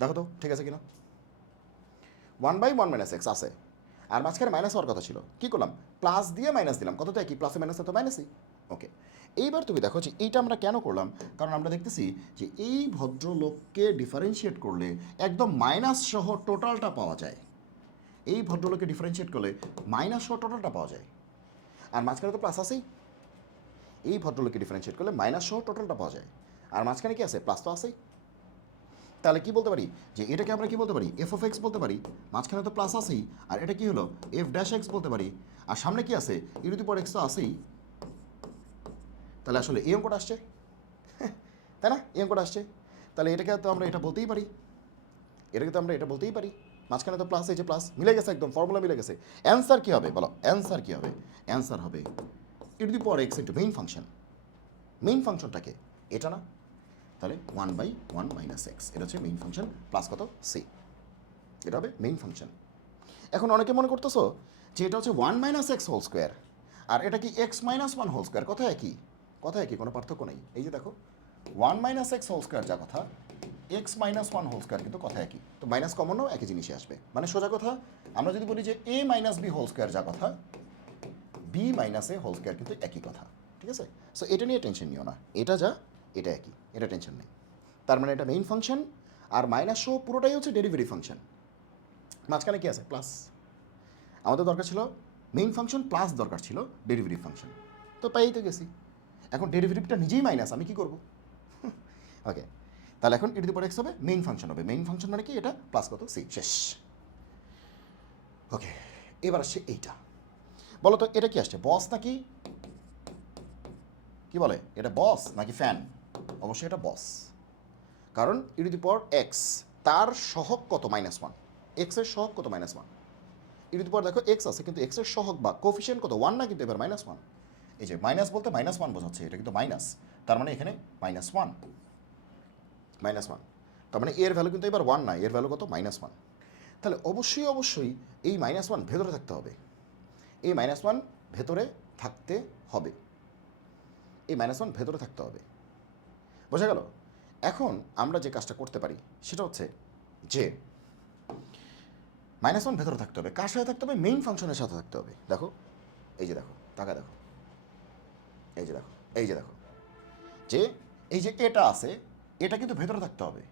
দেখো তো ঠিক আছে কিনা। One by one minus x আছে আর মাঝখানে মাইনাস হওয়ার কথা ছিল, কী করলাম, প্লাস দিয়ে মাইনাস দিলাম, কত তো একই, প্লাসে মাইনাসে তো মাইনাসই। ওকে, এইবার তুমি দেখো যে এইটা আমরা কেন করলাম, কারণ আমরা দেখতেছি যে এই ভদ্রলোককে ডিফারেন্সিয়েট করলে একদম মাইনাস সহ টোটালটা পাওয়া যায়। এই ভদ্রলোককে ডিফারেন্সিয়েট করলে মাইনাস সহ টোটালটা পাওয়া যায়, আর মাঝখানে তো প্লাস আছেই। এই ভদ্রলোককে ডিফারেন্সিয়েট করলে মাইনাস সহ টোটালটা পাওয়া যায়, আর মাঝখানে কি আছে, প্লাস তো আছেই। তাহলে কি বলতে পারি যে এটাকে আমরা কি বলতে পারি, এফ অফ এক্স বলতে পারি, মাঝখানে তো প্লাস আছেই, আর এটা কি হলো, এফ ড্যাশ এক্স বলতে পারি, আর সামনে কি আছে, ই টু দি পাওয়ার এক্স তো আছেই। তাহলে আসলে এই অঙ্কটা আসছে, তাই না, এই অঙ্কটা আসছে। তাহলে এটাকে তো আমরা এটা বলতেই পারি, এটাকে তো আমরা এটা বলতেই পারি, মাঝখানে তো প্লাস, এই যে প্লাস মিলে গেছে, একদম ফর্মুলা মিলে গেছে। অ্যান্সার কী হবে বলো, অ্যান্সার কী হবে, অ্যান্সার হবে e to the power x into main function. Main ফাংশনটাকে এটা না, তাহলে one by one minus x, এটা হচ্ছে মেইন ফাংশন, প্লাস কত সি, এটা হবে মেইন ফাংশন। এখন অনেকে মনে করতেছো যে এটা হচ্ছে one minus x whole square, আর এটা কি x minus one whole square, কথা একই, কথা একই, কোনো পার্থক্য নেই। এই যে দেখো one minus x whole square যা কথা, x minus one whole square কিন্তু কথা একই, তো মাইনাস কমনও একই জিনিসই আসবে। মানে সোজা কথা আমরা যদি বলি যে এ মাইনাস বি হোল স্কোয়ার যা কথা, বি মাইনাস এ হোল স্কোয়ার কিন্তু একই কথা, ঠিক আছে। সো এটা নিয়ে টেনশন নিও না, এটা যা এটা একই, এটা টেনশন নেই। তার মানে এটা মেইন ফাংশন, আর মাইনাস সহ পুরোটাই হচ্ছে ডেরিভেটিভ ফাংশন, মাঝখানে কি আছে, প্লাস। আমাদের দরকার ছিল মেইন ফাংশন প্লাস দরকার ছিল ডেরিভেটিভ ফাংশন, তো পাইই তো গেছি। এখন ডেরিভেটিভটা নিজেই মাইনাস, আমি কী করবো, ওকে। তাহলে এখন ই টু দি পাওয়ার এক্স হবে মেইন ফাংশন, হবে মেইন ফাংশন মানে কি, এটা প্লাস কত সি, শেষ। ওকে, এবার আসছে এইটা, বলো তো এটা কি আসছে, বস নাকি, কি বলে এটা, বস নাকি ফ্যান? অবশ্যই এটা বস, কারণ ই টু দি পাওয়ার এক্স তার সহগ কত, মাইনাস ওয়ান, এক্সের সহগ কত, minus one. E to the power দেখো এক্স আছে, কিন্তু এক্সের সহগ বা কোফিশিয়েন্ট কত, ওয়ান না, কিন্তু এবার মাইনাস ওয়ান। এই যে মাইনাস বলতে মাইনাস ওয়ান বোঝাচ্ছে, এটা কিন্তু মাইনাস, তার মানে এখানে মাইনাস ওয়ান, মাইনাস ওয়ান। তার মানে এর ভ্যালু কিন্তু এবার ওয়ান না, এর ভ্যালু কত, মাইনাস ওয়ান। তাহলে অবশ্যই অবশ্যই এই মাইনাস ওয়ান ভেতরে থাকতে হবে, এই মাইনাস ওয়ান ভেতরে থাকতে হবে, এই মাইনাস ওয়ান ভেতরে থাকতে হবে, বোঝা গেল। এখন আমরা যে কাজটা করতে পারি সেটা হচ্ছে যে মাইনাস ওয়ান ভেতরে থাকতে হবে, কার সাথে থাকতে হবে, মেইন ফাংশনের সাথে থাকতে হবে। দেখো এই যে দেখো, টাকা দেখো, এই যে দেখো, এই যে দেখো, যে এই যে এটা আছে, এটা কিন্তু ভেতরে থাকতে হবে।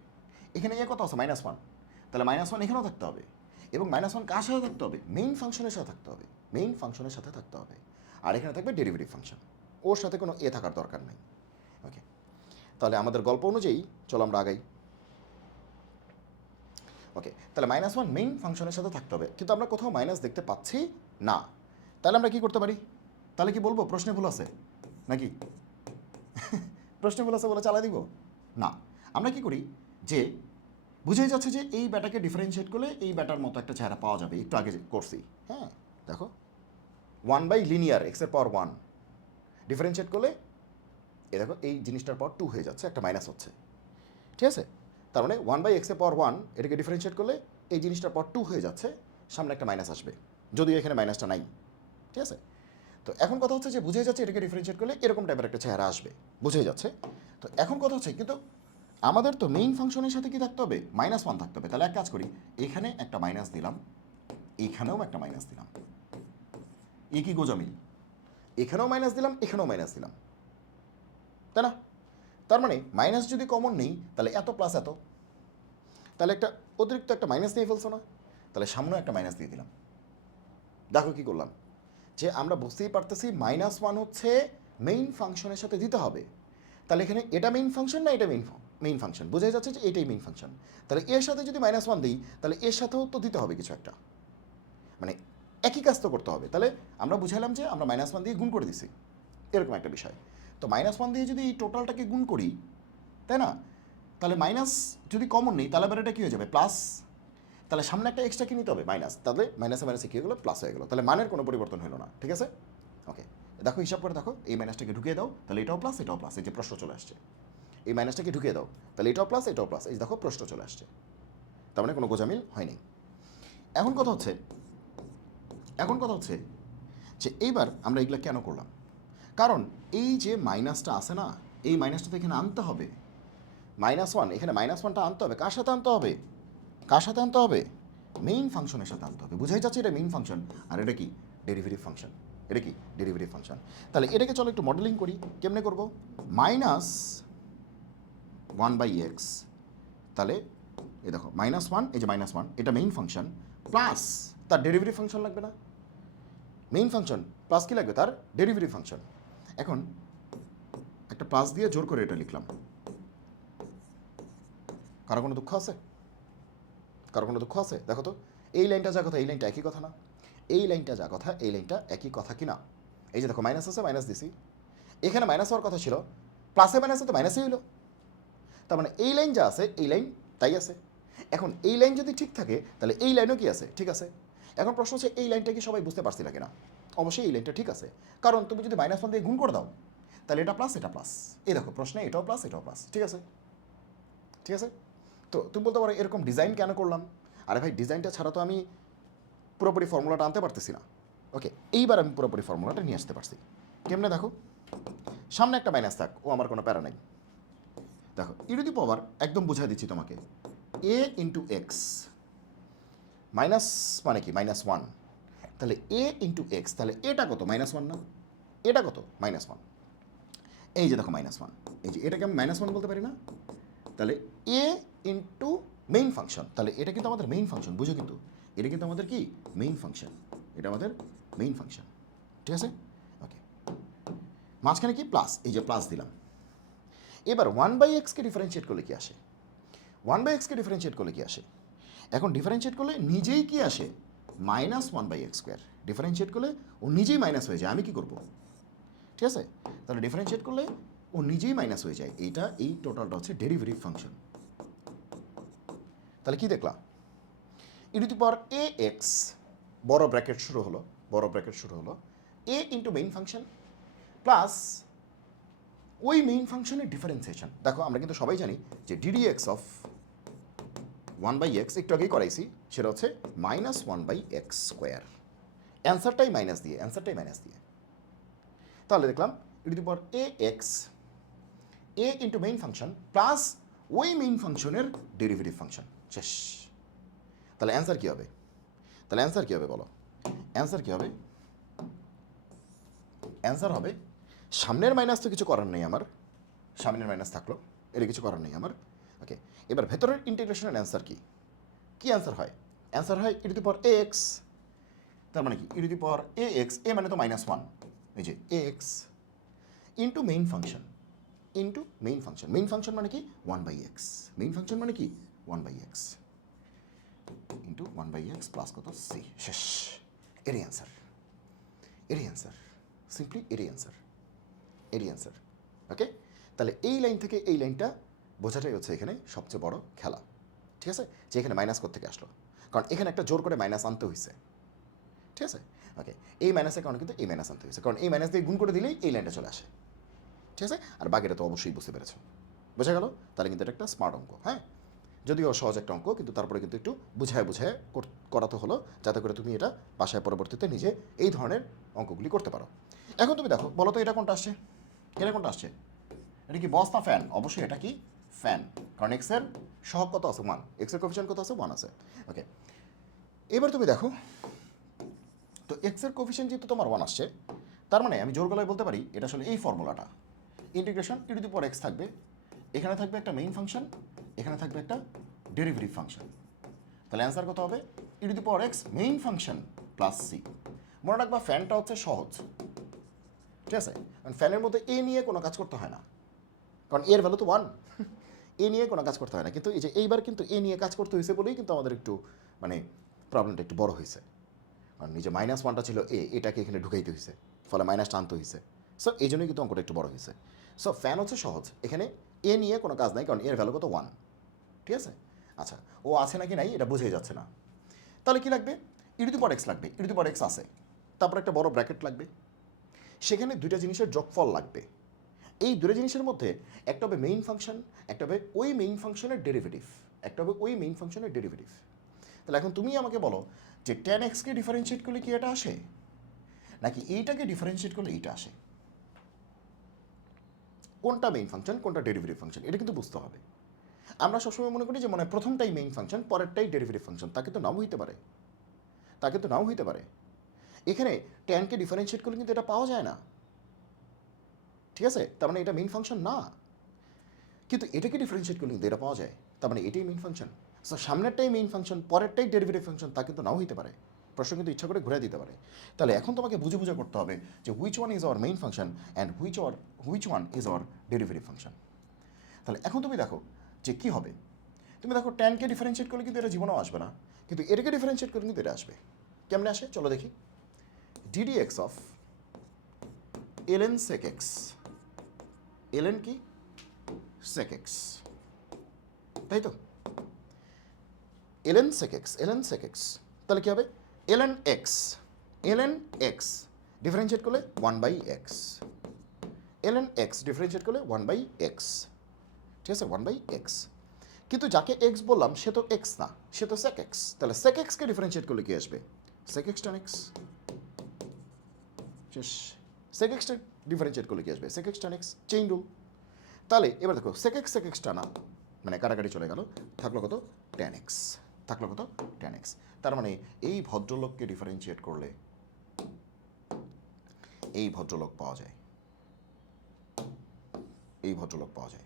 এখানে কত আছে, মাইনাস ওয়ান, তাহলে মাইনাস ওয়ান এখানেও থাকতে হবে, এবং মাইনাস ওয়ান কার সাথে থাকতে হবে, মেইন ফাংশনের সাথে থাকতে হবে, মেইন ফাংশনের সাথে থাকতে হবে। আর এখানে থাকবে ডেরিভেটিভ ফাংশন, ওর সাথে কোনো থাকার দরকার নেই। ওকে, তাহলে আমাদের গল্প অনুযায়ী চলো আমরা আগাই। ওকে, তাহলে মাইনাস ওয়ান মেইন ফাংশনের সাথে থাকতে হবে, কিন্তু আমরা কোথাও মাইনাস দেখতে পাচ্ছি না। তাহলে আমরা কি করতে পারি? তাহলে কি বলবো প্রশ্নে ভুল আছে নাকি? প্রশ্নে ভুল আছে বলে চালাই দিব না। আমরা কি করি যে বুঝেই যাচ্ছে যে এই ব্যাটাকে ডিফারেন্সিয়েট করলে এই ব্যাটার মতো একটা চেহারা পাওয়া যাবে, একটু আগে করছি। হ্যাঁ দেখো, 1/লিনিয়ার এক্সের পাওয়ার 1 ডিফারেন্সিয়েট করলে এই দেখো এই জিনিসটার পাওয়ার 2 হয়ে যাচ্ছে, একটা মাইনাস হচ্ছে, ঠিক আছে? তার মানে 1/এক্সের পাওয়ার 1 এটাকে ডিফারেন্সিয়েট করলে এই জিনিসটার পাওয়ার 2 হয়ে যাচ্ছে, সামনে একটা মাইনাস আসবে, যদিও এখানে মাইনাসটা নাই, ঠিক আছে? তো এখন কথা হচ্ছে যে বুঝে যাচ্ছে এটাকে ডিফারেন্সিয়েট করলে এরকম টাইপের একটা চেহারা আসবে, বুঝে যাচ্ছে। তো এখন কথা হচ্ছে কিন্তু আমাদের তো মেইন ফাংশনের সাথে কি থাকতে হবে? -1 থাকতে হবে। তাহলে এক কাজ করি, এখানে একটা মাইনাস দিলাম, এখানেও একটা মাইনাস দিলাম, এ কি গোজামিল? এখানেও মাইনাস দিলাম, এখানেও মাইনাস দিলাম, তাই না? তার মানে মাইনাস যদি কমন নেই তাহলে এত প্লাস এত, তাহলে একটা অতিরিক্ত একটা মাইনাস নিয়ে ফেলছো না? তাহলে সামনেও একটা মাইনাস দিয়ে দিলাম। দেখো কি করলাম, যে আমরা বুঝতেই পারতেছি -1 হচ্ছে মেইন ফাংশনের সাথে দিতে হবে। তাহলে এখানে এটা মেইন ফাংশন না এটা মেইন ফাংশন, বোঝা যাচ্ছে যে এটাই মেইন ফাংশন। তাহলে এর সাথে যদি -1 দিই তাহলে এর সাথেও তো দিতে হবে কিছু একটা, মানে একই কাজ তো করতে হবে। তাহলে আমরা বুঝাইলাম যে আমরা -1 দিয়ে গুণ করে দিছি, এরকম একটা বিষয়। তো -1 দিয়ে যদি এই টোটালটাকে গুণ করি, তাই না? তাহলে মাইনাস যদি কমন নেই তাহলে আবার এটা কী হয়ে যাবে? প্লাস। তাহলে সামনে একটা এক্সট্রা কি নিতে হবে? মাইনাস। তাহলে মাইনাসে মাইনাসে কী হয়ে গেলো? প্লাস হয়ে গেলো। তাহলে মানের কোনো পরিবর্তন হলো না, ঠিক আছে? ওকে, দেখো হিসাব করে দেখো, এই মাইনাসটাকে ঢুকিয়ে দাও, তাহলে এটাও প্লাস এটাও প্লাস, এই যে প্রশ্ন চলে আসছে। এই মাইনাসটাকে ঢুকিয়ে দাও, তাহলে এটাও প্লাস এটাও প্লাস, এই দেখো প্রশ্ন চলে আসছে। তার মানে কোনো গোজামিল হয়নি। এখন কথা হচ্ছে যে এইবার আমরা এগুলো কেন করলাম? কারণ এই যে মাইনাসটা আছে না, এই মাইনাসটা তো এখানে আনতে হবে। -1, এখানে -1টা আনতে হবে, কার সাথে আনতে হবে? কার সাথে আনতে হবে? মেইন ফাংশনের সাথে আনতে হবে। বুঝাই যাচ্ছে এটা মেইন ফাংশন, আর এটা কি? Derivative function. এটা কি? Derivative function. তাহলে এটাকে চলো একটু মডেলিং করি। কেমনে করব? -1/x, তাহলে এই দেখো -1, এই যে -1 এটা মেইন ফাংশন, প্লাস তার ডেরিভেটিভ ফাংশন লাগবে না? মেইন ফাংশন প্লাস কি লাগবে? তার ডেরিভেটিভ ফাংশন। এখন একটা প্লাস দিয়ে জোর করে এটা লিখলাম। কারো কোনো দুঃখ আছে? কারো কোনো দুঃখ আছে? দেখো তো, এই লাইনটা যা কথা এই লাইনটা একই কথা না? এই লাইনটা যা কথা এই লাইনটা একই কথা কি না? এই যে দেখো মাইনাস আছে, মাইনাস দিছি, এখানে মাইনাস হওয়ার কথা ছিল, প্লাসে মাইনাসে তো মাইনাসই হইলো। তার মানে এই লাইন যা আছে এই লাইন তাই আছে। এখন এই লাইন যদি ঠিক থাকে তাহলে এই লাইনও কি আছে? ঠিক আছে। এখন প্রশ্ন হচ্ছে এই লাইনটা কি সবাই বুঝতে পারছি না কিনা? অবশ্যই এই লাইনটা ঠিক আছে, কারণ তুমি যদি -1 দিয়ে গুণ করে দাও তাহলে এটা প্লাস এটা প্লাস, এই দেখো প্রশ্নে এটাও প্লাস এটাও প্লাস, ঠিক আছে? ঠিক আছে। তো তুমি বলতে পারো এরকম ডিজাইন কেন করলাম? আরে ভাই, ডিজাইনটা ছাড়া তো আমি পুরোপুরি ফর্মুলাটা আনতে পারতেছি না। ওকে, এইবার আমি পুরোপুরি ফর্মুলাটা নিয়ে আসতে পারছি। কেমনে দেখো, সামনে একটা মাইনাস থাক, ও আমার কোনো প্যারা নাই। দেখো ইউনিটি পাওয়ার একদম বুঝাই দিচ্ছি তোমাকে, a ইন্টু এক্স, মাইনাস মানে কি? -1। তাহলে a ইন্টু এক্স, তাহলে এটা কত? -1 না? এটা কত? -1। এই যে দেখো -1, এই যে এটাকে আমি -1 বলতে পারি না? তাহলে a ইন্টু মেইন ফাংশন, তাহলে এটা কিন্তু আমাদের মেইন ফাংশন, বুঝো কিন্তু এটা কিন্তু আমাদের কি? মেইন ফাংশন, এটা আমাদের মেইন ফাংশন, ঠিক আছে? ওকে, মাঝখানে কি? প্লাস, এই যে প্লাস দিলাম। এবার 1/xকে ডিফারেন্সিয়েট করলে কি আসে? 1/xকে ডিফারেন্সিয়েট করলে কি আসে? এখন ডিফারেন্সিয়েট করলে নিজেই কি আসে? -1/x²। ডিফারেন্সিয়েট করলে ও নিজেই মাইনাস হয়ে যায়, আমি কি করব? ঠিক আছে, তাহলে ডিফারেন্সিয়েট করলে ও নিজেই মাইনাস হয়ে যায়। এইটা, এই টোটালটা হচ্ছে ডেরিভেটিভ ফাংশন। তাহলে কি দেখলাম? e⁴ax, বড় ব্র্যাকেট শুরু হলো, a into main function plus ওই মেইন ফাংশনের ডিফারেন্সিয়েশন। দেখো আমরা কিন্তু সবাই জানি যে ddx অফ 1/x একটু আগেই করাইছি, সেটা হচ্ছে -1/x²। অ্যান্সারটাই মাইনাস দিয়ে, তাহলে দেখলাম e⁴ax, a into main function plus ওই মেইন ফাংশনের ডেরিভেটিভ ফাংশন, শেষ। তাহলে অ্যান্সার কী হবে? বলো, অ্যান্সার কী হবে? অ্যান্সার হবে, সামনের মাইনাস তো কিছু করার নেই আমার, সামনের মাইনাস থাকলো, এটা কিছু করার নেই আমার। ওকে, এবার ভেতরের ইন্টিগ্রেশনের অ্যান্সার কি? কি অ্যান্সার হয়? অ্যান্সার হয় e⁴ax, তার মানে কি? e⁴ax, এ মানে তো -1, এই যে ax into main function, main function মানে কি? 1/x, মেইন ফাংশন মানে কি? 1/x। ইন্টু 1/x প্লাস কত সি, শেষ। এরই অ্যান্সার, এরই অ্যান্সার, সিম্পলি এরই অ্যান্সার, এরই অ্যান্সার। ওকে, তাহলে এই লাইন থেকে এই লাইনটা বোঝাটাই হচ্ছে এখানে সবচেয়ে বড় খেলা, ঠিক আছে, যে এখানে মাইনাস থেকে আসলো, কারণ এখানে একটা জোর করে মাইনাস আনতে হয়েছে, ঠিক আছে। ওকে, এই মাইনাসের কারণে কিন্তু এই মাইনাস আনতে হয়েছে, কারণ এই মাইনাস দিয়ে গুণ করে দিলেই এই লাইনটা চলে আসে, ঠিক আছে। আর বাকিটা তো অবশ্যই বুঝতে পেরেছো, বোঝা গেল? তাহলে কিন্তু এটা একটা স্মার্ট অঙ্ক, হ্যাঁ, যদিও সহজ একটা অঙ্ক, কিন্তু তারপরে কিন্তু একটু বুঝায় বুঝায় করাতে হলো, যাতে করে তুমি এটা বাসায় পরবর্তীতে নিজে এই ধরনের অঙ্কগুলি করতে পারো। এখন তুমি দেখো, বলো তো এটা কোনটা আসছে, এটা কোনটা আসছে? এটা কি বস না ফ্যান? অবশ্যই এটা কি ফ্যান, কারণ এক্সের সহগ কত আছে? 1, এক্সের কোফিশিয়েন্ট কত আছে? 1 আছে। ওকে, এবার তুমি দেখো তো এক্সের কোফিশিয়েন্ট যেহেতু তোমার 1 আসছে, তার মানে আমি জোর গলায় বলতে পারি এটা আসলে এই ফর্মুলাটা, integration E to the power x থাকবে, এখানে থাকবে একটা মেইন ফাংশন, এখানে থাকবে একটা ডেরিভেটিভ ফাংশন। তাহলে অ্যান্সার কত হবে? E to the power x main function plus c. মনে রাখবা ফ্যানটা হচ্ছে সহজ, ঠিক আছে, কারণ ফ্যানের মধ্যে এ নিয়ে কোনো কাজ করতে হয় না, কারণ এর ভ্যালু তো 1, এ নিয়ে কোনো কাজ করতে হয় না। কিন্তু এই যে এইবার কিন্তু এ নিয়ে কাজ করতে হয়েছে বলেই কিন্তু আমাদের একটু মানে প্রবলেমটা একটু বড় হয়েছে, কারণ নিজে -1টা ছিল এটাকে এখানে ঢুকাইতে হয়েছে, ফলে মাইনাসটা আনতে হয়েছে। সো এই জন্যই কিন্তু অঙ্কটা একটু বড় হয়েছে। সো ফ্যান হচ্ছে সহজ, এখানে এ নিয়ে কোনো কাজ নাই, কারণ এর ভ্যালু কত? 1, ঠিক আছে। আচ্ছা, ও আছে নাকি নাই এটা বোঝাই যাচ্ছে না। তাহলে কি লাগবে? ই টু দি পাওয়ার এক্স লাগবে, ই টু দি পাওয়ার এক্স আছে, তারপর একটা বড় ব্র্যাকেট লাগবে, সেখানে দুইটা জিনিসের যোগফল লাগবে। এই দুটো জিনিসের মধ্যে একটা হবে মেইন ফাংশন, একটা হবে ওই মেইন ফাংশনের ডেরিভেটিভ, একটা হবে ওই মেইন ফাংশনের ডেরিভেটিভ। তাহলে এখন তুমি আমাকে বলো যে tan x কে ডিফারেন্সিয়েট করলে কি এটা আসে, নাকি এইটাকে ডিফারেন্সিয়েট করলে এইটা আসে? কোনটা মেইন ফাংশন, কোনটা ডেরিভেটিভ ফাংশন, এটা কিন্তু বুঝতে হবে। আমরা সবসময় মনে করি যে মনে হয় প্রথমটাই মেইন ফাংশন, পরেরটাই ডেরিভেটিভ ফাংশন, তা কিন্তু নাও হইতে পারে, তা কিন্তু নাও হইতে পারে। এখানে ট্যানকে ডিফারেন্সিয়েট করলে কিন্তু এটা পাওয়া যায় না, ঠিক আছে, তার মানে এটা মেইন ফাংশন না। কিন্তু এটাকে ডিফারেন্সিয়েট করলে কিন্তু এটা পাওয়া যায়, তার মানে এটাই মেইন ফাংশন। সো সামনেরটাই মেইন ফাংশন, পরেরটাই ডেরিভেটিভ ফাংশন, তা কিন্তু নাও হইতে পারে, প্রশ্ন কিন্তু ইচ্ছা করে ঘুরে দিতে পারে। তাহলে এখন তোমাকে বুঝে বুঝে করতে হবে যে which one is our main function and which one is our derivative function. তাহলে এখন তুমি দেখো যে কী হবে। তুমি দেখো ট্যানকে ডিফারেন্সিয়েট করলে কিন্তু এটা জীবনেও আসবে না, কিন্তু এটাকে ডিফারেন্সিয়েট করলে কিন্তু এটা আসবে। কেমনে আসে চলো দেখি। D d x of LN sec x, LN কি? সেক এক্স, তাই তো, LN sec x, LN sec x. তাহলে কী হবে? LN x, LN x differentiate করলে 1/x, এলএন এক্স ডিফারেন্সিয়েট করলে 1/x, ঠিক আছে, 1/x। কিন্তু যাকে এক্স বললাম সে তো এক্স না, সে তো সেক এক্স। তাহলে সেক এক্সকে ডিফারেন্সিয়েট করলে কি আসবে? সেক এক্স টান এক্স, শেষ। সেক এক্সটা ডিফারেন্সিয়েট করলে কি আসবে? সেক এক্স টান এক্স, চেইন রুল। তাহলে এবার দেখো সেক এক্স টানা মানে কাটাকাটি চলে গেল, থাকলো কত? ট্যান এক্স, থাকলো কত? Tan x. তার মানে এই ভদ্রলোককে ডিফারেন্সিয়েট করলে এই ভদ্রলোক পাওয়া যায়, এই ভদ্রলোক পাওয়া যায়।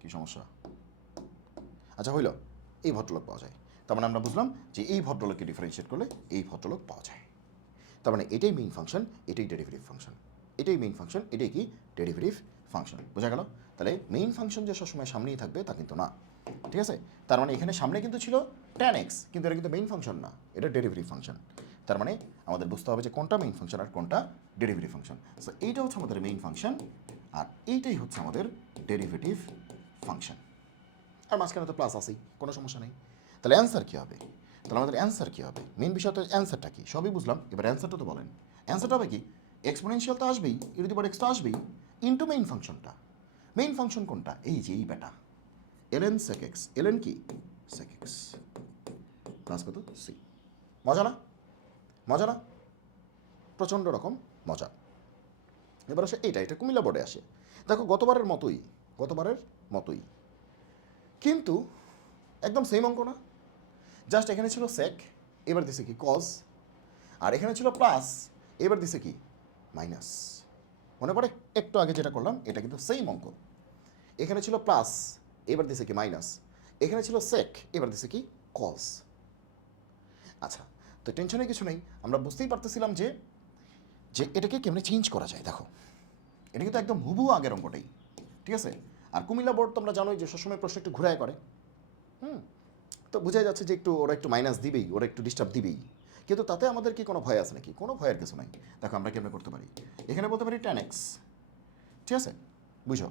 কি সমস্যা? আচ্ছা হইল, এই ভদ্রলোক পাওয়া যায়। তার মানে আমরা বুঝলাম যে এই ভদ্রলোককে ডিফারেন্সিয়েট করলে এই ভদ্রলোক পাওয়া যায়। তার মানে এটাই মেইন ফাংশন, এটাই ডেরিভেটিভ ফাংশন, এটাই মেইন ফাংশন, এটাই কি? Derivative function. বোঝা গেল? তাহলে মেইন ফাংশন যে সবসময় সামনেই থাকবে তা কিন্তু না, ঠিক আছে। তার মানে এখানে সামনে কিন্তু ছিল ট্যান এক্স, কিন্তু এটা কিন্তু মেইন ফাংশন না, এটা ডেরিভেটিভ ফাংশন। তার মানে আমাদের বুঝতে হবে যে কোনটা মেইন ফাংশন আর কোনটা ডেরিভেটিভ ফাংশন। সো এইটা হচ্ছে আমাদের মেইন ফাংশন আর এইটাই হচ্ছে আমাদের ডেরিভেটিভ ফাংশন। আর মাঝখানে তো প্লাস আসেই, কোনো সমস্যা নেই। তাহলে অ্যান্সার কী হবে? তাহলে আমাদের অ্যান্সার কী হবে? মেন বিষয় তো অ্যান্সারটা কী, সবই বুঝলাম, এবার অ্যান্সারটা তো বলেন। অ্যান্সারটা হবে কি? এক্সপোনেনশিয়াল তো আসবেই, ই টু দি পাওয়ার এক্স তো আসবেই, ইন্টু মেইন ফাংশনটা। মেইন ফাংশন কোনটা? এই যে এই বেটা এলএন সেক এক্স, এলএন কি? সেক এক্স প্লাস কত? সি। মজা না? মজা না? প্রচণ্ড রকম মজা। এবার আসে এটা কুমিল্লা বোর্ডে আসে। দেখো গতবারের মতোই, গতবারের মতোই, কিন্তু একদম সেম অঙ্ক না। জাস্ট এখানে ছিল সেক, এবার দিছে কি? কজ। আর এখানে ছিল প্লাস, এবার দিছে কি? মাইনাস। মনে পড়ে একটু আগে যেটা করলাম, এটা কিন্তু সেম অঙ্ক। এখানে ছিল প্লাস, এবার দিছে কি? মাইনাস। এখানে ছিল সেক, এবার দিছে কি? কজ। আচ্ছা, তো টেনশনের কিছু নেই, আমরা বুঝতেই পারতেছিলাম যে যে এটাকে কেমনে চেঞ্জ করা যায়। দেখো এটা কিন্তু একদম হুবহু আগের অঙ্কটাই, ঠিক আছে। আর কুমিল্লা বোর্ড তোমরা জানোই যে সবসময় প্রশ্ন একটু ঘুরায় করে। তো বোঝাই যাচ্ছে যে একটু ওরা একটু মাইনাস দিবেই, ওরা একটু ডিস্টার্ব দিবেই, কিন্তু তাতে আমাদের কি কোনো ভয় আছে নাকি? কোনো ভয়ের কিছু নাই। দেখো আমরা কেমন করতে পারি, এখানে বলতে পারি 10x, ঠিক আছে? বুঝো,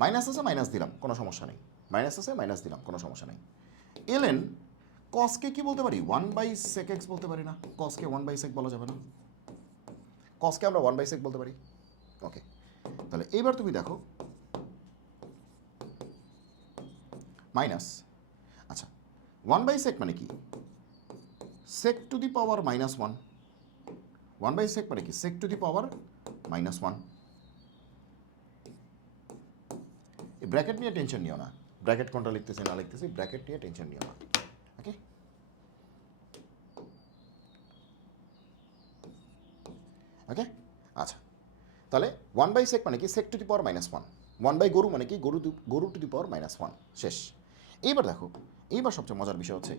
মাইনাস আছে মাইনাস দিলাম, কোনো সমস্যা নেই, মাইনাস আছে মাইনাস দিলাম, কোনো সমস্যা নেই। এলেন কসকে কি বলতে পারি? 1/sec x বলতে পারি না? কসকে 1/sec বলা যাবে না? কসকে আমরা 1/sec বলতে পারি। ওকে, তাহলে এইবার তুমি দেখো মাইনাস, আচ্ছা 1/sec মানে কি? sec two the power -1। 1/sec মানে কি? sec two the power -1। এই ব্র্যাকেট নিয়ে টেনশন নিও না, ব্র্যাকেট কোনটা লিখতেছি না লিখতেছি, ব্র্যাকেট নিয়ে টেনশন নিও না। ওকে, ওকে, আচ্ছা তাহলে 1/sec মানে কি? sec two the power -1। 1/গরু মানে কি? গরু টু দি পাওয়ার -1, শেষ। এইবার দেখো, এইবার সবচেয়ে মজার বিষয় হচ্ছে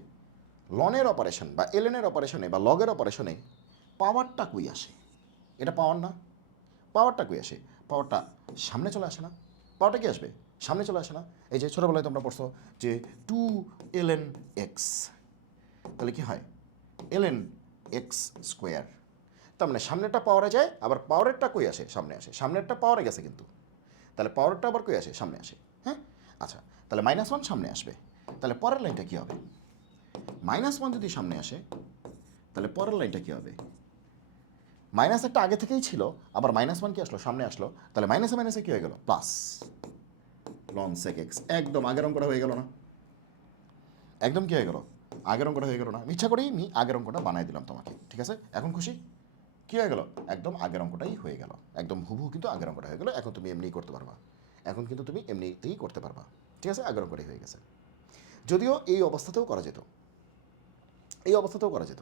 লনের অপারেশন বা এলেনের অপারেশনে বা লগের অপারেশনে পাওয়ারটা কই আসে? এটা পাওয়ার না? পাওয়ারটা কই আসে? পাওয়ারটা সামনে চলে আসে না? পাওয়ারটা কি আসবে? সামনে চলে আসে না? এই যে ছোটোবেলায় তোমরা পড়ছো যে 2ln x, তাহলে কি হয়? ln x square. তার মানে সামনেটা পাওয়ারে যায়, আবার পাওয়ারেরটা কই আসে? সামনে আসে। সামনেরটা পাওয়ারে গেছে কিন্তু, তাহলে পাওয়ারটা আবার কই আসে? সামনে আসে। হ্যাঁ, আচ্ছা তাহলে -1 সামনে আসবে, তাহলে পরের লাইনটা কী হবে? -1 যদি সামনে আসে তাহলে পরের লাইনটা কী হবে? মাইনাস একটা আগে থেকেই ছিল, আবার -1 কি আসলো? সামনে আসলো, তাহলে মাইনাসে মাইনাসে কী হয়ে গেল? প্লাস লন সেক এক্স। একদম আগের অঙ্কটা হয়ে গেল না? একদম কী হয়ে গেল? আগের অঙ্কটা হয়ে গেল না? ইচ্ছা করেই আমি আগের অঙ্কটা বানাই দিলাম তোমাকে, ঠিক আছে? এখন খুশি? কী হয়ে গেল? একদম আগের অঙ্কটাই হয়ে গেল, একদম হুবহু কিন্তু আগের অঙ্কটা হয়ে গেল। এখন তুমি এমনিই করতে পারবা, এখন কিন্তু তুমি এমনিতেই করতে পারবা, ঠিক আছে? আগের অঙ্কটাই হয়ে গেছে। যদিও এই অবস্থাতেও করা যেত, এই অবস্থাতেও করা যেত,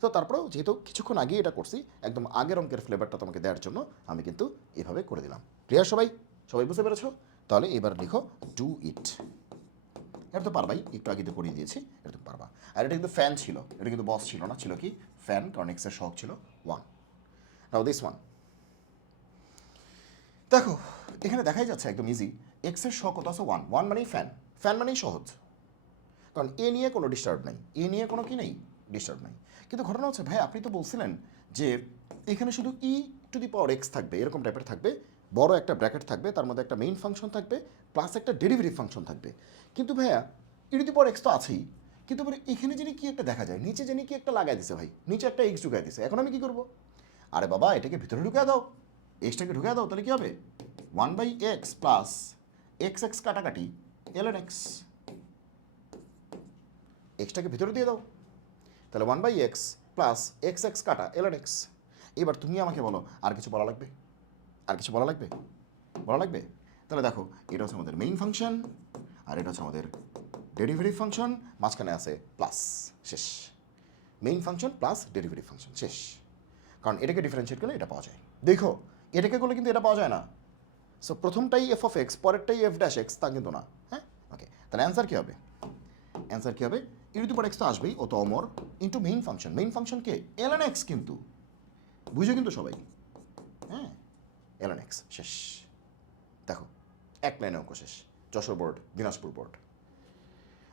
তো তারপরেও যেহেতু কিছুক্ষণ আগেই এটা করছি, একদম আগের অঙ্কের ফ্লেভারটা তোমাকে দেওয়ার জন্য আমি কিন্তু এভাবে করে দিলাম। ক্লিয়ার সবাই? সবাই বুঝতে পেরেছো? তাহলে এবার লিখো ডু ইট। এটা তো পারবাই, একটু আগে তো করিয়ে দিয়েছি, এটা তো পারবা। আর এটা কিন্তু ফ্যান ছিল, এটা কিন্তু বস ছিল না, ছিল কি? ফ্যান, কারণ এক্সের শখ ছিল 1। নাও দিস ওয়ান, দেখো এখানে দেখাই যাচ্ছে একদম ইজি, এক্সের শখ কত আছে? 1। 1 মানেই ফ্যান, ফ্যান মানেই সহজ, কারণ এ নিয়ে কোনো ডিস্টার্ব নাই, এ নিয়ে কোনো কি নেই, ডিস্টার্ব নাই। কিন্তু ঘটনা হচ্ছে ভাই আপনি তো বলছিলেন যে এখানে শুধু ই টু দি পাওয়ার এক্স থাকবে, এরকম টাইপের থাকবে, বড় একটা ব্র্যাকেট থাকবে, তার মধ্যে একটা মেইন ফাংশন থাকবে, প্লাস একটা ডেরিভেটিভ ফাংশন থাকবে। কিন্তু ভাইয়া ই টু দি পাওয়ার এক্স তো আছেই, কিন্তু এখানে যিনি কি একটা দেখা যায়, নিচে যিনি কি একটা লাগাই দিছে ভাই, নিচে একটা এক্স ঢুকাই দিছে, এখন আমি কি করবো? আরে বাবা এটাকে ভিতরে ঢুকাই দাও, এক্সটাকে ঢুকাই দাও, তাহলে কি হবে? 1/x প্লাস এক্স এক্স কাটাকাটি ln x, এক্সটাকে ভিতরে দিয়ে দাও, তাহলে 1/x প্লাস এক্স এক্স কাটা ln x। এবার তুমি আমাকে বলো আর কিছু বলা লাগবে? আর কিছু বলা লাগবে? বলা লাগবে? তাহলে দেখো এটা হচ্ছে আমাদের মেইন ফাংশন, আর এটা হচ্ছে আমাদের ডেরিভেটিভ ফাংশন, মাঝখানে আছে প্লাস, শেষ। Main function plus derivative function, শেষ। কারণ এটাকে ডিফারেন্সিয়েট করলে এটা পাওয়া যায়। দেখো এটাকে করলে কিন্তু এটা পাওয়া যায় না। সো প্রথমটাই এফ অফ এক্স, পরেরটাই এফ ড্যাশ এক্স, তা কিন্তু না। হ্যাঁ, ওকে, তাহলে অ্যান্সার কী হবে? অ্যান্সার কী হবে? E to the power x তো আসবেই, ও তো অমর, into main function. Main function কে? ln x, কিন্তু বুঝো কিন্তু সবাই, হ্যাঁ, ln x, শেষ। দেখো এক লাইনে অঙ্ক শেষ, Jessore board, Dinajpur board.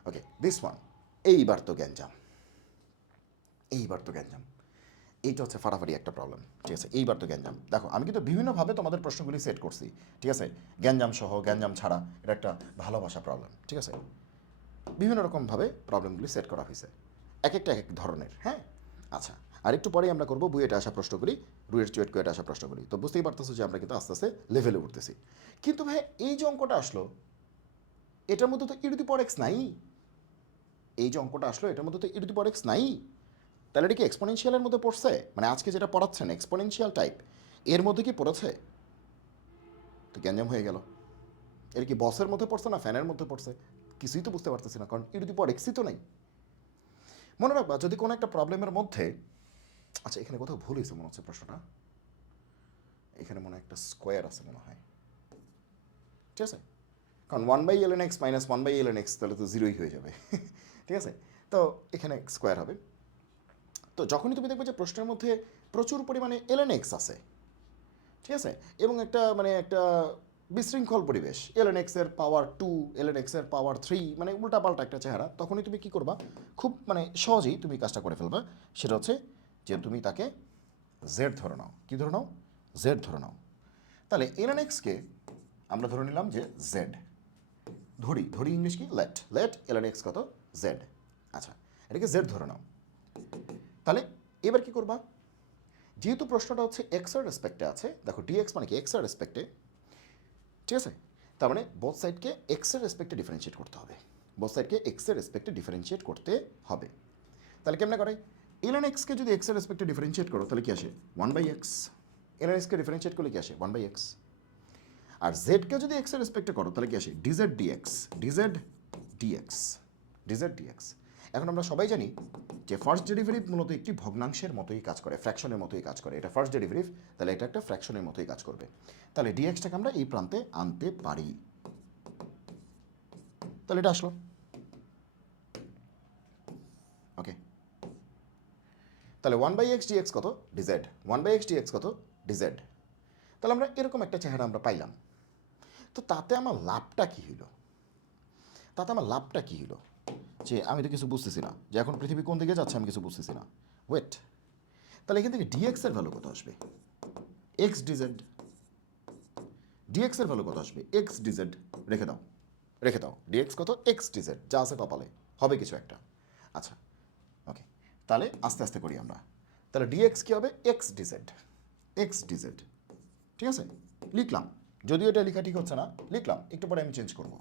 Okay, this one, এইবার তো গ্যাঞ্জাম, এইবার তো গ্যাঞ্জাম। এইটা হচ্ছে ফাটাফাটি একটা প্রবলেম, ঠিক আছে? এইবার তো গ্যাঞ্জাম। দেখো আমি কিন্তু বিভিন্নভাবে তোমাদের প্রশ্নগুলি সেট করছি, ঠিক আছে? গ্যাঞ্জাম সহ, গ্যাঞ্জাম ছাড়া, এটা একটা ভালোবাসা প্রবলেম, ঠিক আছে? বিভিন্ন রকমভাবে প্রবলেমগুলি সেট করা হয়েছে, এক একটা এক এক ধরনের। হ্যাঁ, আচ্ছা, আর একটু পরেই আমরা করবো বুয়েটে আসা প্রশ্নগুলি, রুয়েট চুয়েট কুয়েটে আসা প্রশ্নগুলি। তো বুঝতেই পারতেছো যে আমরা কিন্তু আস্তে আস্তে লেভেলে উঠতেছি। কিন্তু ভাই এই যে অঙ্কটা আসলো, এটার মধ্যে তো ই টু দি পাওয়ার এক্স নাই। এই যে অঙ্কটা আসলো এটার মধ্যে তো ই টু দি পাওয়ার এক্স নাই। তাহলে এটা কি এক্সপোনেনশিয়ালের মধ্যে পড়ছে? মানে আজকে যেটা পড়াচ্ছেন এক্সপোনেনশিয়াল টাইপ, এর মধ্যে কি পড়েছে? তো গ্যাঞ্জাম হয়ে গেল। এর কি বসের মধ্যে পড়ছে না ফ্যানের মধ্যে পড়ছে? কিছুই তো বুঝতে পারতেছি না, কারণ ই টু দি পাওয়ার এক্সই তো নেই। মনে রাখবা যদি কোনো একটা প্রবলেমের মধ্যে, আচ্ছা এখানে কোথাও ভুল হয়েছে মনে হচ্ছে প্রশ্নটা, এখানে মনে হয় একটা স্কোয়ার আছে মনে হয়, ঠিক আছে? কারণ 1/ln x minus 1/ln x তাহলে তো জিরোই হয়ে যাবে ঠিক আছে? তো এখানে স্কোয়ার হবে। তো যখনই তুমি দেখবে যে প্রশ্নের মধ্যে প্রচুর পরিমাণে ln x আছে, ঠিক আছে, এবং একটা মানে একটা বিশৃঙ্খল পরিবেশ, ln x এর পাওয়ার 2, ln x এর পাওয়ার 3, মানে উল্টাপাল্টা একটা চেহারা, তখনই তুমি কি করবা, খুব মানে সহজেই তুমি কাজটা করে ফেলবা। সেটা হচ্ছে যে তুমি তাকে জেড ধরে নাও। কি ধরে নাও? জেড ধরে নাও। তাহলে ln x কে আমরা ধরে নিলাম যে জেড। ধরি ইংলিশ কি? লেট ln x কত? জেড। আচ্ছা, এটাকে জেড ধরে নাও। তাহলে এবার কি করবা? যেহেতু প্রশ্নটা হচ্ছে এক্স এর রেসপেক্টে আছে, দেখো ডিএক্স মানে কি? এক্স এর রেসপেক্টে, ঠিক আছে? তার মানে বোথ সাইডকে এক্স এর রেসপেক্টে ডিফারেন্সিয়েট করতে হবে। বোথ সাইডকে এক্স এর রেসপেক্টে ডিফারেন্সিয়েট করতে হবে। তাহলে কেমনে করে? ln x কে যদি এক্স এর রেসপেক্টে ডিফারেন্সিয়েট করো তাহলে কি আসে? 1/x। ln x কে ডিফারেন্সিয়েট করলে কি আসে? 1/x। আর z কে যদি এক্স এর রেসপেক্টে করো তাহলে কি আসে? dz dx, dz dx, dz dx। এখন আমরা সবাই জানি যে ফার্স্ট ডেরিভেটিভ মূলত একটি ভগ্নাংশের মতোই কাজ করে, ফ্র্যাকশনের মতোই কাজ করে। এটা ফার্স্ট ডেরিভেটিভ, তাহলে এটা একটা ফ্র্যাকশনের মতোই কাজ করবে। তাহলে ডিএক্সটাকে আমরা এই প্রান্তে আনতে পারি। তাহলে এটা আসলো, ওকে। তাহলে 1/x dx কত? dz। 1/x dx কত? dz। তাহলে আমরা এরকম একটা চেহারা আমরা পাইলাম। তো তাতে আমার লাভটা কী হইল? যে আমি তো কিছু বুঝতেছি না, যে এখন পৃথিবী কোন দিকে যাচ্ছে আমি কিছু বুঝতেছি না। ওয়েট, তাহলে এখান থেকে ডিএক্স এর ভ্যালু কত আসবে? X DZ. ডিএক্স এর ভ্যালু কত আসবে? X DZ. রেখে দাও ডিএক্স কত? এক্স ডিজেড, যা আছে কপালে হবে কিছু একটা। আচ্ছা, ওকে। তাহলে আস্তে আস্তে করি আমরা। তাহলে ডিএক্স কী হবে? X DZ. ঠিক আছে, লিখলাম। যদিও এটা লেখা ঠিক হচ্ছে না, লিখলাম, একটু পরে আমি চেঞ্জ করব।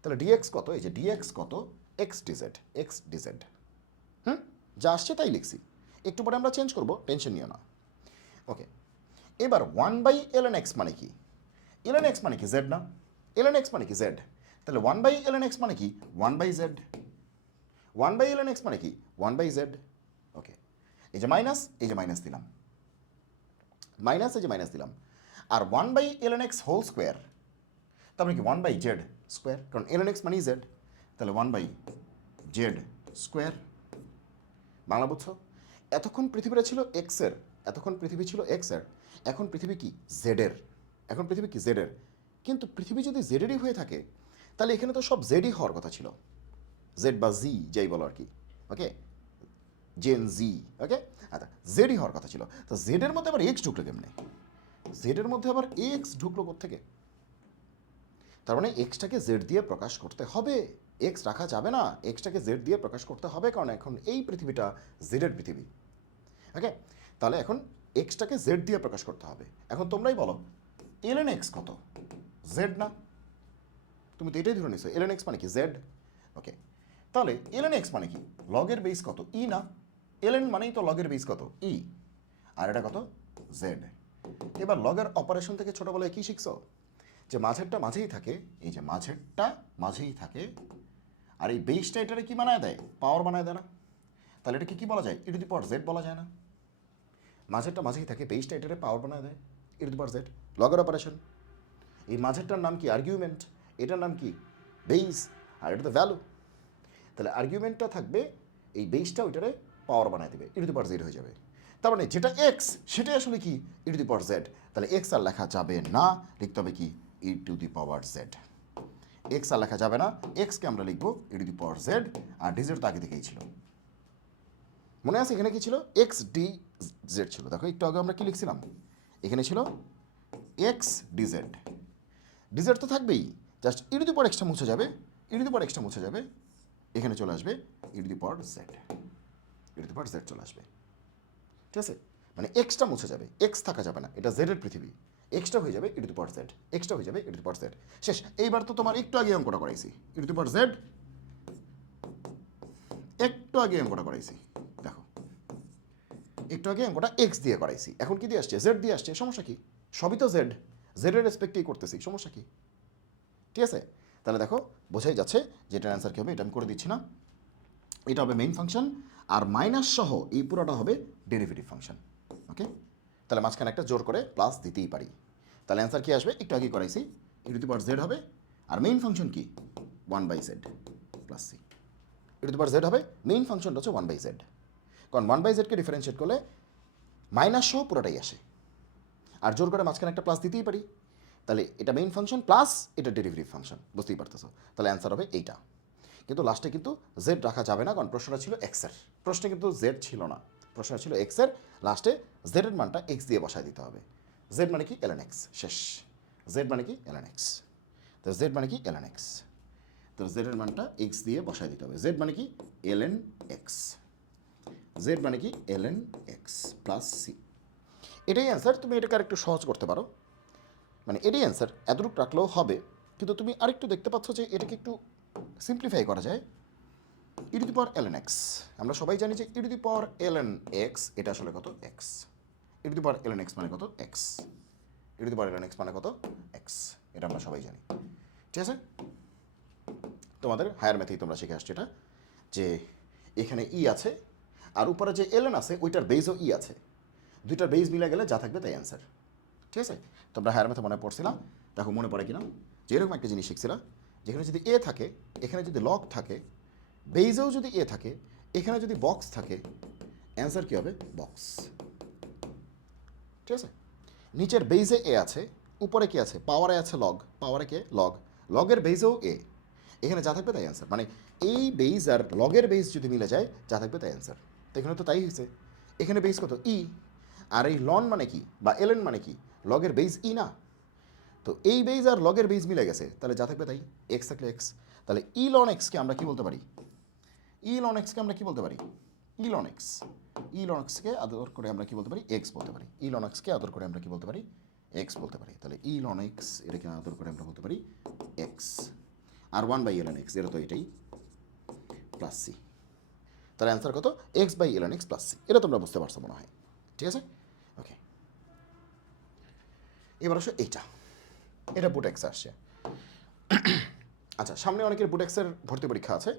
তাহলে ডিএক্স কত? এই যে ডিএক্স কত? X DZ. যা আসছে তাই লিখছি, একটু পরে আমরা চেঞ্জ করব, টেনশন নিও না। ওকে, এবার 1/ln x মানে কি? ln x মানে কি? জেড না? ln x মানে কি? জেড। তাহলে 1/ln x মানে কি? 1/z। 1/ln x মানে কি? 1/z। ওকে, এই যে মাইনাস দিলাম, আর 1/ln x হোল স্কোয়ার, তারপরে কি 1/z স্কোয়ার, কারণ ln x মানেই জেড। তাহলে 1/z স্কোয়ার। বাংলা বুঝছো? এতক্ষণ পৃথিবীটা ছিল এক্সের, এখন পৃথিবী কি? জেডের। কিন্তু পৃথিবী যদি জেডেরই হয়ে থাকে তাহলে এখানে তো সব জেডই হওয়ার কথা ছিল, জেড বা জি যাই বলো আর কি, ওকে, জেন জি, ওকে। আচ্ছা, জেডই হওয়ার কথা ছিল, তো জেডের মধ্যে আবার এক্স ঢুকলো কেমনে? কোত্থেকে? তার মানে এক্সটাকে জেড দিয়ে প্রকাশ করতে হবে, এক্স রাখা যাবে না, এক্সটাকে জেড দিয়ে প্রকাশ করতে হবে, কারণ এখন এই পৃথিবীটা জেডের পৃথিবী, ওকে। তাহলে এখন এক্সটাকে জেড দিয়ে প্রকাশ করতে হবে। এখন তোমরাই বলো ln x কত? জেড না? তুমি তো এটাই ধরে নিছো ln x মানে কি? জেড, ওকে। তাহলে ln x মানে কি? লগের বেস কত? ই না? ln মানেই তো লগের বেস কত? ই। আর এটা কত? জেড। এবার লগের অপারেশন থেকে ছোটবেলায় কি শিখছো? যে মাঝেরটা মাঝেই থাকে, এই যে মাঝেরটা মাঝেই থাকে, আর এই বেসটা এটারে কি বানায় দেয়? পাওয়ার বানায় দেয় না? তাহলে এটাকে কি বলা যায়? E to the power Z বলা যায় না? মাঝেরটা মাঝেই থাকে, বেসটা এটারে পাওয়ার বানায় দেয়, e to the power z, লগের অপারেশন। এই মাঝেরটার নাম কি? আর্গুমেন্ট। এটার নাম কি? বেস। আর এটা তো ভ্যালু। তাহলে আর্গুমেন্টটা থাকবে, এই বেসটা ওইটারে পাওয়ার বানায় দেবে, ই টু দি পাওয়ার জেড হয়ে যাবে। তার মানে যেটা এক্স সেটাই আসলে কি? E to the power z. তাহলে এক্স আর লেখা যাবে না, লিখতে হবে কি? E to the power z. X আর লেখা যাবে না, এক্সকে আমরা লিখবো e to the power z, আর ডিজেড তো আগে থেকেই ছিল। মনে আছে এখানে কি ছিল? এক্স ডি জেড ছিল। দেখো একটু আগে আমরা কি লিখছিলাম? এখানে ছিল এক্স ডিজেড। ডিজেড তো থাকবেই, just E to the power extra মুছে যাবে, এখানে চলে আসবে ই টু দি পাওয়ার জেড, চলে আসবে, ঠিক আছে? মানে এক্সটা মুছে যাবে, এক্স থাকা যাবে না, এটা জেডের পৃথিবী। এক্সটা হয়ে যাবে ই টু দি পাওয়ার জেড, শেষ। এইবার তো তোমার একটু আগে অঙ্কটা করাইছি, ই টু দি পাওয়ার জেড, দেখো একটু আগে অঙ্কটা এক্স দিয়ে করাইছি, এখন কি দিয়ে আসছে? জেড দিয়ে আসছে। সমস্যা কি? সবই তো জেডের রেসপেক্টেই করতেছি, সমস্যা কি? ঠিক আছে, তাহলে দেখো বোঝাই যাচ্ছে যে এটার অ্যান্সার কী হবে। এটা আমি করে দিচ্ছি না, এটা হবে মেইন ফাংশন, আর মাইনাস সহ এই পুরোটা হবে ডেরিভেটিভ ফাংশন, ওকে। তাহলে মাঝখানে একটা জোর করে প্লাস দিতেই পারি। তাহলে অ্যান্সার কী আসবে? একটু আগে করাইছি, ই টু দি পাওয়ার জেড হবে, আর মেইন ফাংশন কি? 1/z plus C. E to the power z হবে, মেইন ফাংশনটা হচ্ছে 1/z, কারণ 1/zকে ডিফারেন্সিয়েট করলে মাইনাস সহ পুরোটাই আসে, আর জোর করে মাঝখানে একটা প্লাস দিতেই পারি। তাহলে এটা মেইন ফাংশন প্লাস এটা ডেরিভেটিভ ফাংশন, বুঝতেই পারতেছো। তাহলে অ্যান্সার হবে এইটা। কিন্তু লাস্টে কিন্তু জেড রাখা যাবে না, কারণ প্রশ্নটা ছিল এক্সের, প্রশ্নে কিন্তু জেড ছিল না, প্রশ্নটা ছিল এক্সের। লাস্টে জেডের মানটা এক্স দিয়ে বসায় দিতে হবে। জেড মানে কি ln x, শেষ। জেড মানে কি ln x, তো জেড মানে কি ln x, তো জেডের মানটা এক্স দিয়ে বসায় দিতে হবে। জেড মানে কি ln x, জেড মানে কি ln x প্লাস সি। এটাই অ্যান্সার। তুমি এটাকে আরেকটু সহজ করতে পারো, মানে এটাই অ্যান্সার, এতটুকু রাখলেও হবে। কিন্তু তুমি আরেকটু দেখতে পাচ্ছ যে এটাকে একটু সিম্পলিফাই করা যায়। E to the power ln x, আমরা সবাই জানি যে e to the power ln x এটা আসলে কত x, e to the power ln x মানে কত x, e to the power ln x মানে কত x, এটা আমরা সবাই জানি। ঠিক আছে, তোমাদের হায়ার ম্যাথেই তোমরা শিখে আসছো এটা, যে এখানে ই আছে আর উপরে যে ln আছে ওইটার বেজও ই আছে, দুইটার বেজ মিলে গেলে যা থাকবে তাই অ্যান্সার। ঠিক আছে, তোমরা হায়ার ম্যাথে মনে পড়ছিলাম, দেখো মনে পড়ে কিনা, যে এরকম একটা জিনিস শিখছিলাম, যেখানে যদি এ থাকে, এখানে যদি লগ থাকে, বেইজেও যদি এ থাকে, এখানে যদি বক্স থাকে, অ্যান্সার কী হবে বক্স। ঠিক আছে, নিচের বেইজে এ আছে, উপরে কি আছে পাওয়ারে আছে লগ, পাওয়ারে কে লগ, লগের বেইজেও এ, এখানে যা থাকবে তাই অ্যান্সার। মানে এই বেইজ আর লগের বেইজ যদি মিলে যায় যা থাকবে তাই অ্যান্সার। তো এখানে তো তাই হয়েছে, এখানে বেইজ কত ই, আর এই লন মানে কি বা এলএন মানে কি, লগের বেইজ ই না, তো এই বেইজ আর লগের বেইজ মিলে গেছে, তাহলে যা থাকবে তাই, এক্স থাকলে এক্স। তাহলে ই লন এক্সকে আমরা কি বলতে পারি, ই লন এক্সকে আমরা কি বলতে পারি, ই লন এক্স, ই লন এক্সকে আদর করে আমরা কি বলতে পারি এক্স বলতে পারি, ই লন এক্সকে আদর করে আমরা কি বলতে পারি এক্স বলতে পারি। তাহলে ই লন এক্স এটাকে আদর করে আমরা বলতে পারি এক্স, আর 1/ln x এটা তো এটাই প্লাস সি। তাহলে অ্যান্সার কত x/ln x প্লাস সি, এটা তোমরা বুঝতে পারছো মনে হয়। ঠিক আছে, ওকে। এবার আসো এইটা, এটা বুটেক্স আসছে। আচ্ছা, সামনে অনেকের বুটেক্সের ভর্তি পরীক্ষা আছে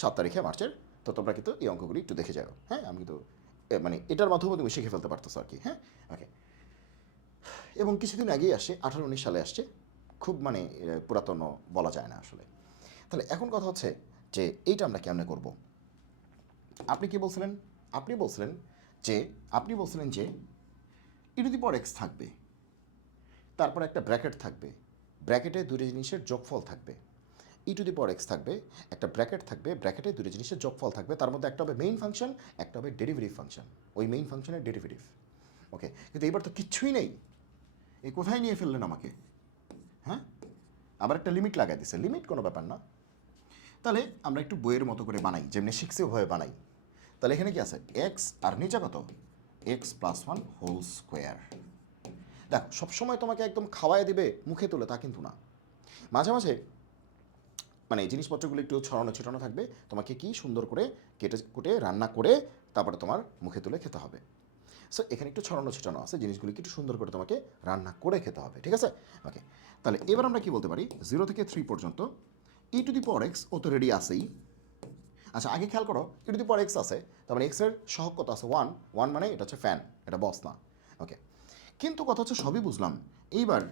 7 তারিখে মার্চের, তো তোমরা কিন্তু এই অঙ্কগুলি একটু দেখে যাও। হ্যাঁ, আমি কিন্তু মানে এটার মাধ্যমে তুমি শিখে ফেলতে পারতেছো আর কি। হ্যাঁ, ওকে। এবং কিছুদিন আগেই আসছে, 18-19 সালে আসছে, খুব মানে পুরাতন বলা যায় না আসলে। তাহলে এখন কথা হচ্ছে যে এইটা আমরা কেমনে করব। আপনি কি বলছিলেন, আপনি বলছিলেন যে e to the power x থাকবে, তারপর একটা ব্র্যাকেট থাকবে, ব্র্যাকেটে দুটো জিনিসের যোগফল থাকবে। ই টু দি পাওয়ার এক্স থাকবে, একটা ব্র্যাকেট থাকবে, ব্র্যাকেটে দুটো জিনিসের যোগফল থাকবে, তার মধ্যে একটা হবে মেইন ফাংশন, একটা হবে ডেরিভেটিভ ফাংশন, ওই মেইন ফাংশনের ডেরিভেটিভ। ওকে, কিন্তু এবার তো কিচ্ছুই নেই, এই কোথায় নিয়ে ফেললেন আমাকে, হ্যাঁ? আবার একটা লিমিট লাগাই দিছে, লিমিট কোনো ব্যাপার না। তাহলে আমরা একটু বইয়ের মতো করে বানাই, যেমনি শিখছি ওভাবে বানাই। তাহলে এখানে কি আছে এক্স আর নিচে কত x+1 হোল স্কোয়ার। দেখো, সবসময় তোমাকে একদম খাওয়াই দিবে মুখে তুলে তা কিন্তু না, মাঝে মাঝে মানে জিনিসপত্রগুলো একটু ছড়ানো ছিটানো থাকবে, তোমাকে কি সুন্দর করে কেটে কুটে রান্না করে তারপরে তোমার মুখে তুলে খেতে হবে। সো এখানে একটু ছড়ানো ছিটানো আছে, জিনিসগুলো একটু সুন্দর করে তোমাকে রান্না করে খেতে হবে। ঠিক আছে, ওকে। তাহলে এবার আমরা কি বলতে পারি, 0 থেকে 3 পর্যন্ত ই টু দি পাওয়ার এক্স ও তো রেডি আসেই। আচ্ছা, আগে খেয়াল করো, ই টু দি পাওয়ার এক্স আছে, তার মানে এক্সের সহগ কত আছে 1, 1 মানে এটা হচ্ছে ফ্যান, এটা বস না। ওকে, কিন্তু কথা হচ্ছে সবই বুঝলাম। এইবার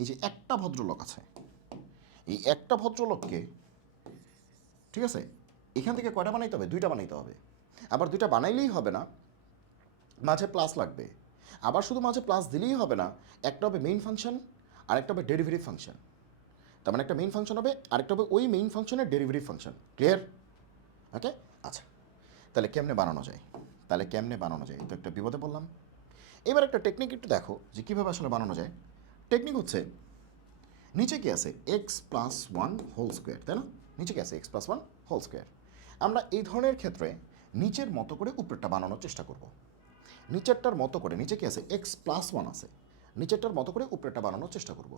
এই যে একটা ভদ্রলোক আছে, এই একটা ভদ্রলোককে, ঠিক আছে, এখান থেকে কয়টা বানাইতে হবে, 2টা বানাইতে হবে। আবার 2টা বানাইলেই হবে না, মাঝে প্লাস লাগবে। আবার শুধু মাঝে প্লাস দিলেই হবে না, একটা হবে মেইন ফাংশন আর একটা হবে ডেরিভেটিভ ফাংশন। তার মানে একটা মেইন ফাংশন হবে, আরেকটা হবে ওই মেইন ফাংশনের ডেরিভেটিভ ফাংশন। ক্লিয়ার? ওকে, আচ্ছা। তাহলে কেমনে বানানো যায়, তাহলে কেমনে বানানো যায়, তো একটা বিপদে বললাম। এবার একটা টেকনিক একটু দেখো যে কীভাবে আসলে বানানো যায়। টেকনিক হচ্ছে, নিচে কি আছে x+1 হোল স্কোয়ার, তাই না? নিচে কি আছে x+1 হোল স্কোয়ার। আমরা এই ধরনের ক্ষেত্রে নিচের মতো করে উপরেরটা বানানোর চেষ্টা করব। নিচেরটার মতো করে, নিচে কি আছে x+1 আছে, নিচেরটার মতো করে উপরেরটা বানানোর চেষ্টা করব।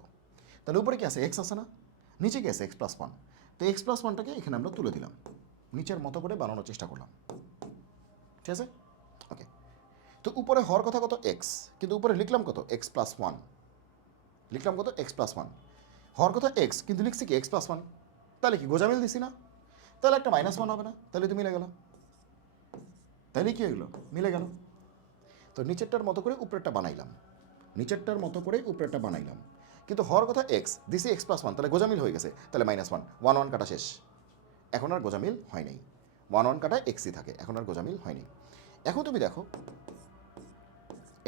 তাহলে উপরে কি আছে এক্স আছে না, নিচে কি আছে x+1, তো x+1টাকে এখানে আমরা তুলে দিলাম, নিচের মতো করে বানানোর চেষ্টা করলাম। ঠিক আছে, ওকে। তো উপরে হওয়ার কথা কত এক্স, কিন্তু উপরে লিখলাম কত x+1, লিখলাম কত x+1, হওয়ার কথা এক্স কিন্তু লিখছি কি x+1, তাহলে কি গোজামিল দিছি না? তাহলে একটা -1 হবে না, তাহলে তো মিলে গেল, তাহলে কি হইলো মিলে গেল। তো নিচেরটার মতো করে উপরেরটা বানাইলাম, নিচেরটার মতো করে উপরেরটা বানাইলাম, কিন্তু হওয়ার কথা এক্স দিছি x+1, তাহলে গোজামিল হয়ে গেছে, তাহলে -1, 1 কাটা শেষ, এখন আর গোজামিল হয় নাই। 1 কাটা এক্সই থাকে, এখন আর গোজামিল হয়নি। এখন তুমি দেখো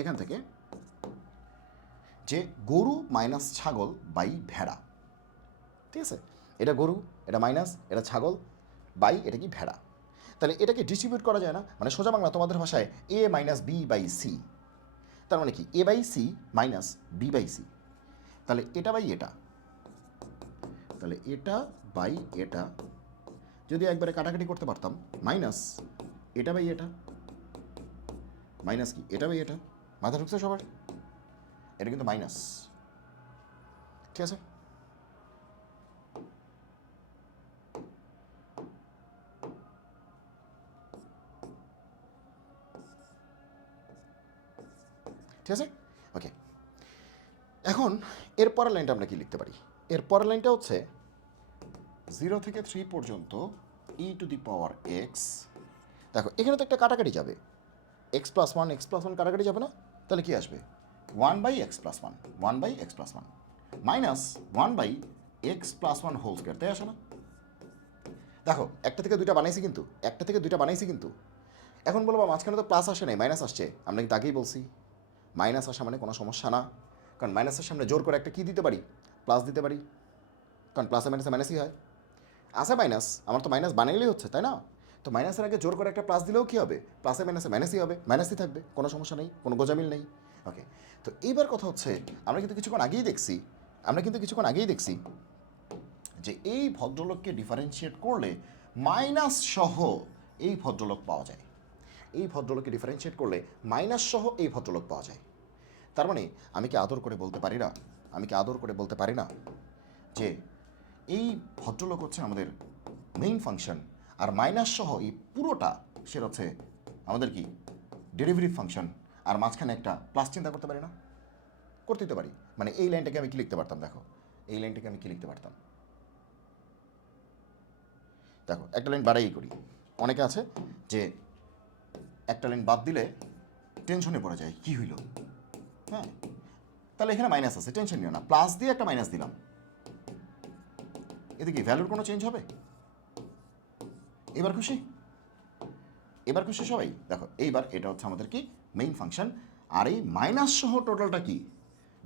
এখান থেকে যে গরু মাইনাস ছাগল বাই ভেড়া, ঠিক আছে? এটা গরু, এটা মাইনাস, এটা ছাগল বাই এটা কি ভেড়া। তাহলে এটাকে ডিস্ট্রিবিউট করা যায় না? মানে সোজা বাংলা তোমাদের ভাষায় a minus b by c, তার মানে কি a by c minus b by c. তাহলে এটা বাই এটা, তাহলে এটা বাই এটা যদি একবারে কাটাকাটি করতে পারতাম, মাইনাস এটা বাই এটা, মাইনাস কি এটা বাই এটা, মাথা ঢুকছে সবার? এটা কিন্তু মাইনাস, ঠিক আছে? ঠিক আছে, ওকে। এখন এর পরের লাইনটা আমরা কি লিখতে পারি? এর পরের লাইনটা হচ্ছে 0 থেকে 3 পর্যন্ত ই টু দি পাওয়ার এক্স। দেখো এখানে তো একটা কাটাকাটি যাবে, এক্স প্লাস ওয়ান কাটাকাটি যাবে না? তাহলে কি আসবে? 1/x+1, 1/x+1 minus 1/x+1 whole square, তাই আসে না? দেখো একটা থেকে দুইটা বানাইছি কিন্তু, একটা থেকে দুইটা বানাইছি কিন্তু। এখন বলবো মাঝখানে তো প্লাস আসে নাই, মাইনাস আসছে। আমরা কিন্তু আগেই বলছি মাইনাস আসা মানে কোনো সমস্যা না, কারণ মাইনাসের সামনে জোর করে একটা কী দিতে পারি? প্লাস দিতে পারি, কারণ প্লাসে মাইনাসে মাইনাসই হয়। আসে মাইনাস, আমার তো মাইনাস বানাইলেই হচ্ছে, তাই না? তো মাইনাসের আগে জোর করে একটা প্লাস দিলেও কী হবে? প্লাসে মাইনাসে মাইনাসই হবে, মাইনাসই থাকবে, কোনো সমস্যা নেই, কোনো গোজামিল নেই। ওকে, তো এইবার কথা হচ্ছে আমরা কিন্তু কিছুক্ষণ আগেই দেখছি যে এই ভদ্রলোককে ডিফারেন্সিয়েট করলে মাইনাস সহ এই ভদ্রলোক পাওয়া যায়। এই ভদ্রলোককে ডিফারেন্সিয়েট করলে মাইনাস সহ এই ভদ্রলোক পাওয়া যায়। তার মানে আমি কি আদর করে বলতে পারি না যে এই ভদ্রলোক হচ্ছে আমাদের মেইন ফাংশন, আর মাইনাস সহ এই পুরোটা সেটা হচ্ছে আমাদের কি ডেরিভেটিভ ফাংশন, আর মাঝখানে একটা প্লাস চিন্তা করতে পারি না? করতে পারি। মানে এই লাইনটাকে আমি কি লিখতে পারতাম? দেখো এই লাইনটাকে আমি কি লিখতে পারতাম? দেখো একটা লাইন বাড়াই করি। অনেকে আছে যে একটা লাইন বাদ দিলে টেনশনে পড়ে যায়, কি হইল? হ্যাঁ, তাহলে এখানে মাইনাস আছে, টেনশন নিও না, প্লাস দিয়ে একটা মাইনাস দিলাম, এতে কি ভ্যালুর কোনো চেঞ্জ হবে? এবার খুশি? এবার খুশি সবাই? দেখো এইবার এটা হচ্ছে আমাদের কি মেইন ফাংশন, আর এই মাইনাস সহ টোটালটা কি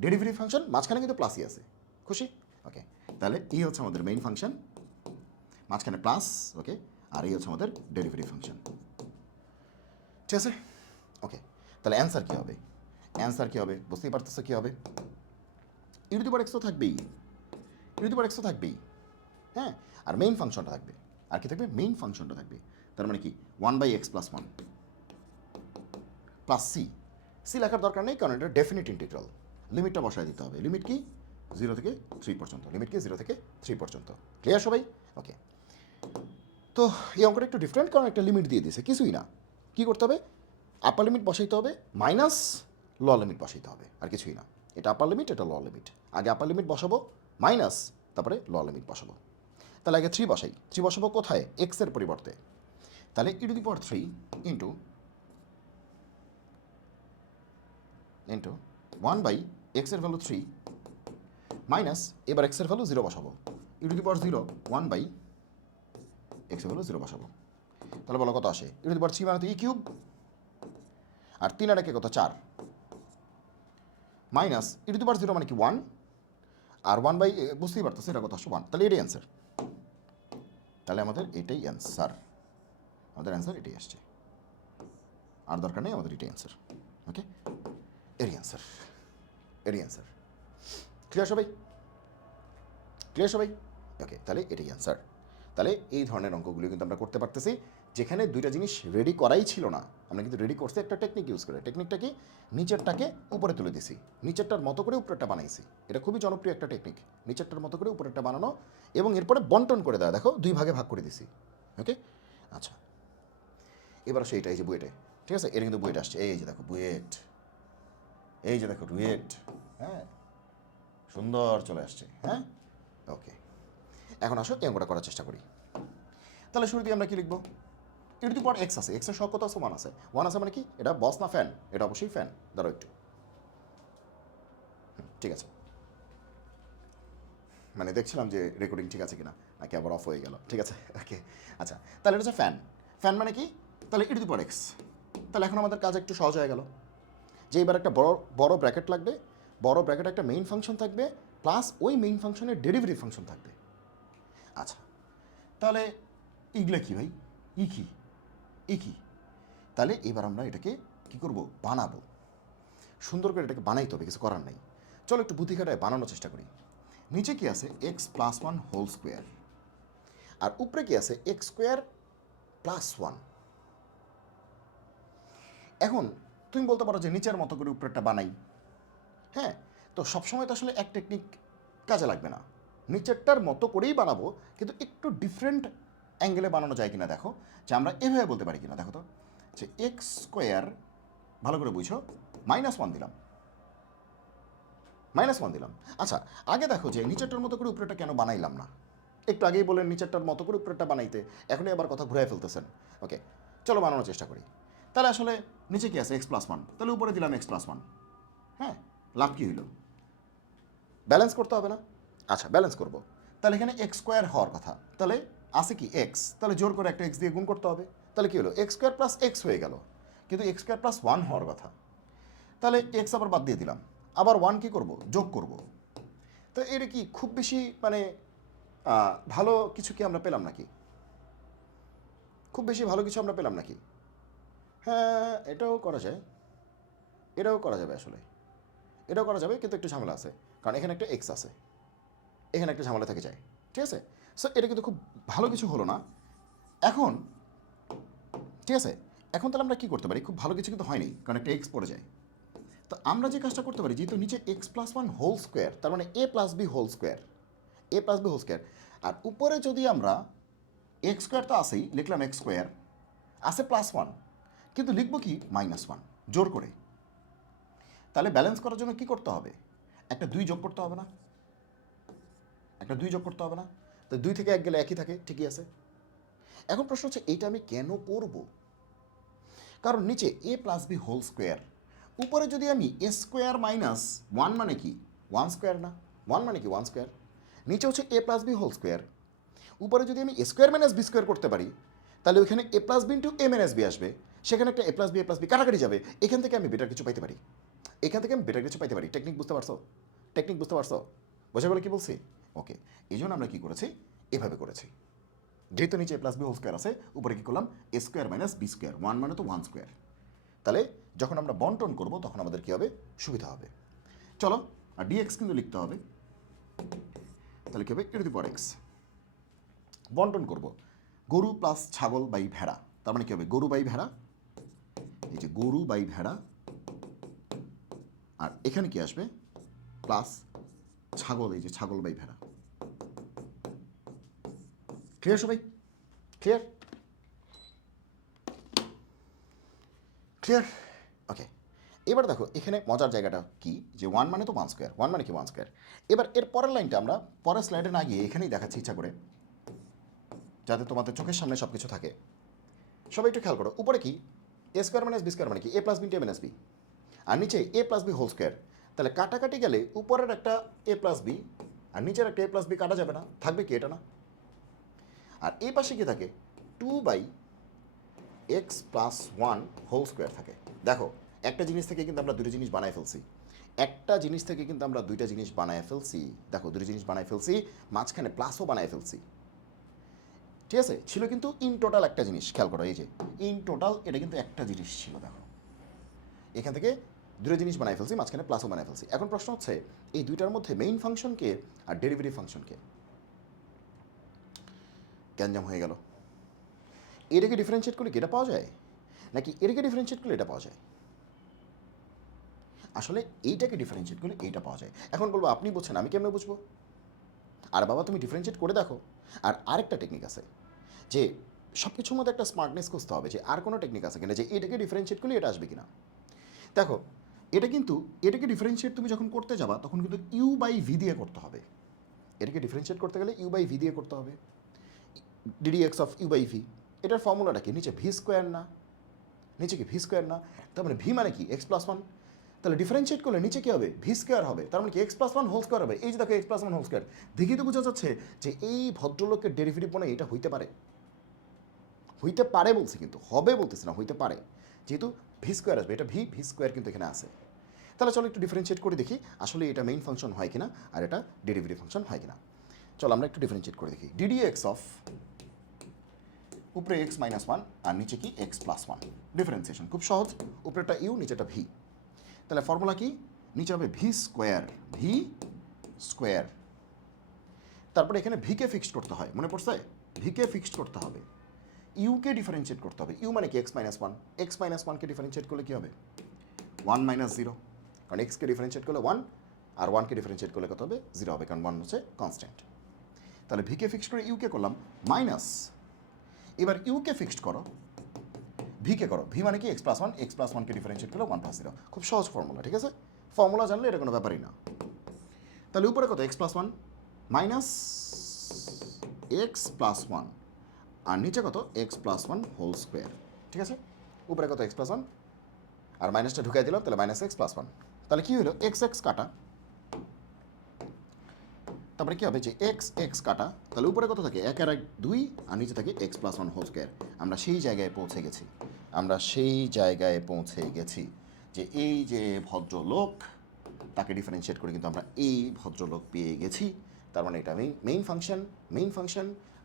ডেরিভেটিভ ফাংশন, মাঝখানে কিন্তু প্লাসই আছে। খুশি? ওকে, তাহলে এই হচ্ছে আমাদের মেইন ফাংশন, মাঝখানে প্লাস, ওকে, আর এই হচ্ছে আমাদের ডেরিভেটিভ ফাংশন, ঠিক আছে? ওকে, তাহলে অ্যান্সার কী হবে? বুঝতেই পারতেছো কী হবে? E to the power x তো থাকবেই, হ্যাঁ, আর মেইন ফাংশনটা থাকবে। আর কি থাকবে? মেইন ফাংশনটা থাকবে। তার মানে কি 1/x+1 প্লাস সি লেখার দরকার নেই, কারণ এটা ডেফিনিট ইন্টিগ্রাল। লিমিটটা বসায় দিতে হবে। লিমিট কি? 0 থেকে 3 পর্যন্ত। ক্লিয়ার সবাই? ওকে, তো এই অঙ্কটা একটু ডিফারেন্ট, কারণ একটা লিমিট দিয়ে দিয়েছে, কিছুই না। কি করতে হবে? আপার লিমিট বসাইতে হবে, মাইনাস ল লিমিট বসাইতে হবে, আর কিছুই না। এটা আপার লিমিট, এটা ল লিমিট। আগে আপার লিমিট বসাবো, মাইনাস, তারপরে ল লিমিট বসাবো। তাহলে আগে 3 বসাই। 3 বসাবো কোথায়? এক্সের পরিবর্তে। তাহলে e to the power 3 into 1/x-এর ভ্যালু 3 মাইনাস, এবার এক্সের ভ্যালু 0 বসাবো। ই টু দি পাওয়ার 0 1/x-এর ভ্যালু 0 বসাবো। তাহলে বলো কত আসে? ই টু দি পাওয়ার 3 মানে তো ই কিউব, আর 3 আর 1 কত? 4 minus e to the power 0 মানে কি 1, আর 1 বাই বুঝতেই পারতেছে এটা কত আসছে 1। তাহলে এটাই অ্যান্সার, আমাদের এটাই অ্যান্সার এটাই আসছে, আর দরকার নেই, আমাদের এটাই অ্যান্সার। ওকে, এরই অ্যান্সার। ক্লিয়ার সবাই? ওকে, তাহলে এটাই অ্যান্সার। তাহলে এই ধরনের অঙ্কগুলো কিন্তু আমরা করতে পারতেছি, যেখানে দুইটা জিনিস রেডি করাই ছিল না, আমরা কিন্তু রেডি করছি একটা টেকনিক ইউজ করে। টেকনিকটা কি? নিচেরটাকে উপরে তুলে দিছি, নিচেরটার মতো করে উপরেরটা বানাইছি। এটা খুবই জনপ্রিয় একটা টেকনিক, নিচেরটার মতো করে উপরেরটা বানানো, এবং এরপরে বন্টন করে দেওয়া। দেখো 2 ভাগে ভাগ করে দিছি। ওকে, আচ্ছা, এবার সেইটা এই যে বুয়েটে, ঠিক আছে, এটা কিন্তু বুয়েট আসছে, এই যে দেখো বুয়েট, এই যে দেখো রুয়েট, হ্যাঁ, সুন্দর চলে আসছে। হ্যাঁ, ওকে, এখন আসো এই অঙ্কটা করার চেষ্টা করি। তাহলে শুরুতেই আমরা কি লিখবো? E to the power x আছে, এক্সের সব কত আছে? 1 আছে। 1 আছে মানে কি? এটা বস না ফ্যান? এটা অবশ্যই ফ্যান। ধরো একটু, ঠিক আছে, মানে দেখছিলাম যে রেকর্ডিং ঠিক আছে কিনা, নাকি আবার অফ হয়ে গেল। ঠিক আছে, ওকে, আচ্ছা, তাহলে এটা হচ্ছে ফ্যান মানে কি? তাহলে e to the power x. তাহলে এখন আমাদের কাজ একটু সহজ হয়ে গেল, যে এবার একটা বড় ব্র্যাকেট লাগবে, বড় ব্র্যাকেটে একটা মেইন ফাংশন থাকবে প্লাস ওই মেইন ফাংশনের ডেরিভেটিভ ফাংশন থাকবে। আচ্ছা, তাহলে ইগুলো কি ভাই? ই কি? তাহলে এবার আমরা এটাকে কি করব? বানাবো। সুন্দর করে এটাকে বানাইতে হবে, কিছু করার নাই। চলো একটু বুদ্ধি খাটায় বানানোর চেষ্টা করি। নিচে কি আছে? X plus one whole square, আর উপরে কি আছে? X square plus one. এখন তুমি বলতে পারো যে নিচের মতো করে উপরেরটা বানাই। হ্যাঁ, তো সবসময় তো আসলে এক টেকনিক কাজে লাগবে না, নিচেরটার মতো করেই বানাবো, কিন্তু একটু ডিফারেন্ট অ্যাঙ্গেলে বানানো যায় কিনা দেখো, যে আমরা এভাবে বলতে পারি কিনা দেখো তো, যে এক্স স্কোয়ার, ভালো করে বুঝো, -1 দিলাম, -1 দিলাম। আচ্ছা, আগে দেখো যে নিচেরটার মতো করে উপরেটা কেন বানাইলাম না? একটু আগেই বললেন নিচেরটার মতো করে উপরেটা বানাইতে, এখনই আবার কথা ঘুরাই ফেলতেছেন। ওকে, চলো বানানোর চেষ্টা করি। তাহলে আসলে নিচে কি আছে? x+1, তাহলে উপরে দিলাম x+1। হ্যাঁ, লাভ কী হইল? ব্যালেন্স করতে হবে না? আচ্ছা, ব্যালেন্স করব। তাহলে এখানে এক্স স্কোয়ার হওয়ার কথা, তাহলে আছে কি এক্স, তাহলে জোর করে একটা এক্স দিয়ে গুণ করতে হবে। তাহলে কী হলো? এক্স স্কোয়ার প্লাস এক্স হয়ে গেল, কিন্তু এক্স স্কোয়ার প্লাস ওয়ান হওয়ার কথা। তাহলে এক্স আবার বাদ দিয়ে দিলাম, আবার ওয়ান কী করব? যোগ করব। তো এটা কি খুব বেশি মানে ভালো কিছু কি আমরা পেলাম নাকি? খুব বেশি ভালো কিছু আমরা পেলাম নাকি? হ্যাঁ, এটাও করা যায়, এটাও করা যাবে আসলে, এটাও করা যাবে, কিন্তু একটু ঝামেলা আছে, কারণ এখানে একটা এক্স আছে, এখানে একটা ঝামেলা থেকে যায়। ঠিক আছে, সো এটা কিন্তু খুব ভালো কিছু হলো না। এখন ঠিক আছে, এখন তাহলে আমরা কী করতে পারি? খুব ভালো কিছু কিন্তু হয়নি, কারণ একটা এক্স পড়ে যায়। তো আমরা যে কাজটা করতে পারি, যেহেতু নিচে x+1 হোল স্কোয়ার, তার মানে a+b whole square, a+b whole square, আর উপরে যদি আমরা এক্স স্কোয়ার তো আসেই, লিখলাম এক্স স্কোয়ার, আছে +1, কিন্তু লিখবো কি? -1, জোর করে। তাহলে ব্যালেন্স করার জন্য কী করতে হবে? একটা 2 যোগ করতে হবে না? একটা 2 যোগ করতে হবে না? তো 2 থেকে 1 গেলে একই থাকে, ঠিকই আছে। এখন প্রশ্ন হচ্ছে এইটা আমি কেন করব? কারণ নিচে a+b হোল স্কোয়ার, উপরে যদি আমি এ স্কোয়ার -1 মানে কি? 1 স্কোয়ার না? 1 মানে কি? 1 স্কোয়ার। নিচে হচ্ছে a+b হোল স্কোয়ার, উপরে যদি আমি a স্কোয়ার -b স্কোয়ার করতে পারি, তাহলে ওইখানে a+b ইন্টু a - b আসবে, সেখানে একটা a+b কাটাকাটি যাবে, এখান থেকে আমি বেটার কিছু পাইতে পারি, এখান থেকে আমি বেটার কিছু পাইতে পারি। টেকনিক বুঝতে পারছো? টেকনিক বুঝতে পারছো? বোঝা গেল কি বলছি? ওকে, এই জন্য আমরা কী করেছি? এভাবে করেছি। যেহেতু নিচে a+b হোল স্কোয়ার আছে, উপরে কী করলাম? a স্কোয়ার - b স্কোয়ার, 1 মানে তো 1 স্কোয়ার। তাহলে যখন আমরা বন্টন করব তখন আমাদের কী হবে? সুবিধা হবে। চলো, আর ডিএক্স কিন্তু লিখতে হবে। তাহলে কী হবে? e⁻x। বন্টন করব গরু প্লাস ছাগল বাই ভেড়া, তার মানে কী হবে? গরু বাই ভেড়া, এই যে গরু বাই ভেড়া, আর এখানে কি আসবে? প্লাস ছাগল, এই যে ছাগল বাই ভেড়া। ক্লিয়ার সবাই? ক্লিয়ার? ক্লিয়ার? ওকে, এবার দেখো এখানে মজার জায়গাটা কি, যে 1 মানে তো 1 স্কোয়ার, 1 মানে কি? 1 স্কোয়ার। এবার এর পরের লাইনটা আমরা পরের স্লাইডে না গিয়ে এখানেই দেখাচ্ছি ইচ্ছা করে, যাতে তোমাদের চোখের সামনে সব কিছু থাকে। সবাই একটু খেয়াল করো, উপরে কি? a স্কোয়ার - b স্কোয়ার মানে কি? a+b ইন্টু a - b, আর নিচে a+b হোল স্কোয়ার। তাহলে কাটাকাটি গেলে উপরের একটা a+b আর নিচের একটা a+b কাটা যাবে না, থাকবে কি? এটা না? আর এই পাশে কি থাকে? 2/x+1 হোল স্কোয়ার থাকে। দেখো, একটা জিনিস থেকে কিন্তু আমরা দুটো জিনিস বানায় ফেলছি, একটা জিনিস থেকে কিন্তু আমরা দুইটা জিনিস বানায় ফেলছি। দেখো, দুটো জিনিস বানায় ফেলছি, মাঝখানে প্লাসও বানায় ফেলছি। ঠিক আছে, ছিল কিন্তু ইন টোটাল একটা জিনিস। খেয়াল করো, এই যে ইন টোটাল, এটা কিন্তু একটা জিনিস ছিল। দেখো, এখান থেকে দুটো জিনিস বানায় ফেলছি, মাঝখানে প্লাসও বানায় ফেলছি। এখন প্রশ্ন হচ্ছে, এই দুইটার মধ্যে মেইন ফাংশনকে আর ডেরিভেটিভ ফাংশনকে? গ্যাঞ্জাম হয়ে গেল। এটাকে ডিফারেন্সিয়েট করলে কি এটা পাওয়া যায়, নাকি এটাকে ডিফারেন্সিয়েট করলে এটা পাওয়া যায়? আসলে এইটাকে ডিফারেন্সিয়েট করলে এইটা পাওয়া যায়। এখন বলবো আপনি বুঝছেন, আমি কেমনে বুঝবো? আর বাবা, তুমি ডিফারেন্সিয়েট করে দেখো। আর আরেকটা টেকনিক আছে, যে সব কিছুর মধ্যে একটা স্মার্টনেস খুঁজতে হবে, যে আর কোনো টেকনিক আছে কিনা, যে এটাকে ডিফারেন্সিয়েট করলে এটা আসবে কিনা। দেখো, এটা কিন্তু, এটাকে ডিফারেন্সিয়েট তুমি যখন করতে যাবা তখন কিন্তু u/v দিয়ে করতে হবে। এটাকে ডিফারেন্সিয়েট করতে গেলে u/v দিয়ে করতে হবে, ddx অফ u/v। এটার ফর্মুলাটা কি? নিচে ভি স্কোয়ার না? নিচে কি ভি স্কোয়ার না? তার মানে ভি মানে কি? x+1। তাহলে ডিফারেন্সিয়েট করলে নিচে কী হবে? ভি স্কোয়ার হবে, তার মানে কি x+1 হোল স্কোয়ার হবে। এই যে দেখো, x+1 হোল স্কোয়ার, দেখেই তো বোঝা যাচ্ছে যে এই ভদ্রলোকের ডেরিভেটিভ মনে এটা হইতে পারে। হইতে পারে বলছি, কিন্তু হবে বলতেছি না, হইতে পারে, যেহেতু ভি স্কোয়ার আসবে, এটা ভি স্কোয়ার কিন্তু এখানে আছে। তাহলে চলো একটু ডিফারেন্সিয়েট করে দেখি আসলে এটা মেইন ফাংশন হয় কিনা আর এটা ডেরিভেটিভ ফাংশন হয় কিনা। চলো আমরা একটু ডিফারেন্সিয়েট করে দেখি। ডিডি এক্স অফ উপরে এক্স মাইনাস ওয়ান আর নিচে কি এক্স প্লাস ওয়ান। ডিফারেন্সিয়েশন খুব সহজ, উপরেটা ইউ নিচেটা ভি। তাহলে ফর্মুলা কি, নিচে হবে ভি স্কোয়ার। তারপরে এখানে ভিকে ফিক্সড করতে হয়, মনে পড়ছে, ভিকে ফিক্সড করতে হবে, ইউকে ডিফারেন্সিয়েট করতে হবে। ইউ মানে কি x minus one, x minus ওয়ানকে ডিফারেন্সিয়েট করলে কী হবে, ওয়ান মাইনাস জিরো, কারণ এক্সকে ডিফারেন্সিয়েট করলে ওয়ান আর ওয়ানকে ডিফারেন্সিয়েট করলে কত হবে, জিরো হবে, কারণ ওয়ান হচ্ছে কনস্ট্যান্ট। তাহলে ভিকে ফিক্সড করে ইউকে করলাম মাইনাস, এবার ইউকে ফিক্সড করো, ভিকে করো, ভি মানে কি x plus one, x plus ওয়ানকে ডিফারেন্সিয়েট করলে ওয়ান প্লাস জিরো। খুব সহজ ফর্মুলা, ঠিক আছে, ফর্মুলা জানলে এটা কোনো ব্যাপারই না। তাহলে উপরে কত x plus one minus x plus one আর নিচে কত x plus one whole square, ঠিক আছে। উপরে কত এক্স প্লাস ওয়ান আর মাইনাসটা ঢুকাই দিলাম, তাহলে মাইনাস এক্স প্লাস ওয়ান। তাহলে কী হলো, এক্স এক্স কাটা, তারপরে কী হবে যে এক্স এক্স কাটা, তাহলে উপরে কত থাকে এক আর এক দুই আর নিচে থাকে x plus one whole square. আমরা সেই জায়গায় পৌঁছে গেছি যে এই যে ভদ্রলোক তাকে ডিফারেন্সিয়েট করে কিন্তু আমরা এই ভদ্রলোক পেয়ে গেছি। তার মানে এটা মেইন ফাংশন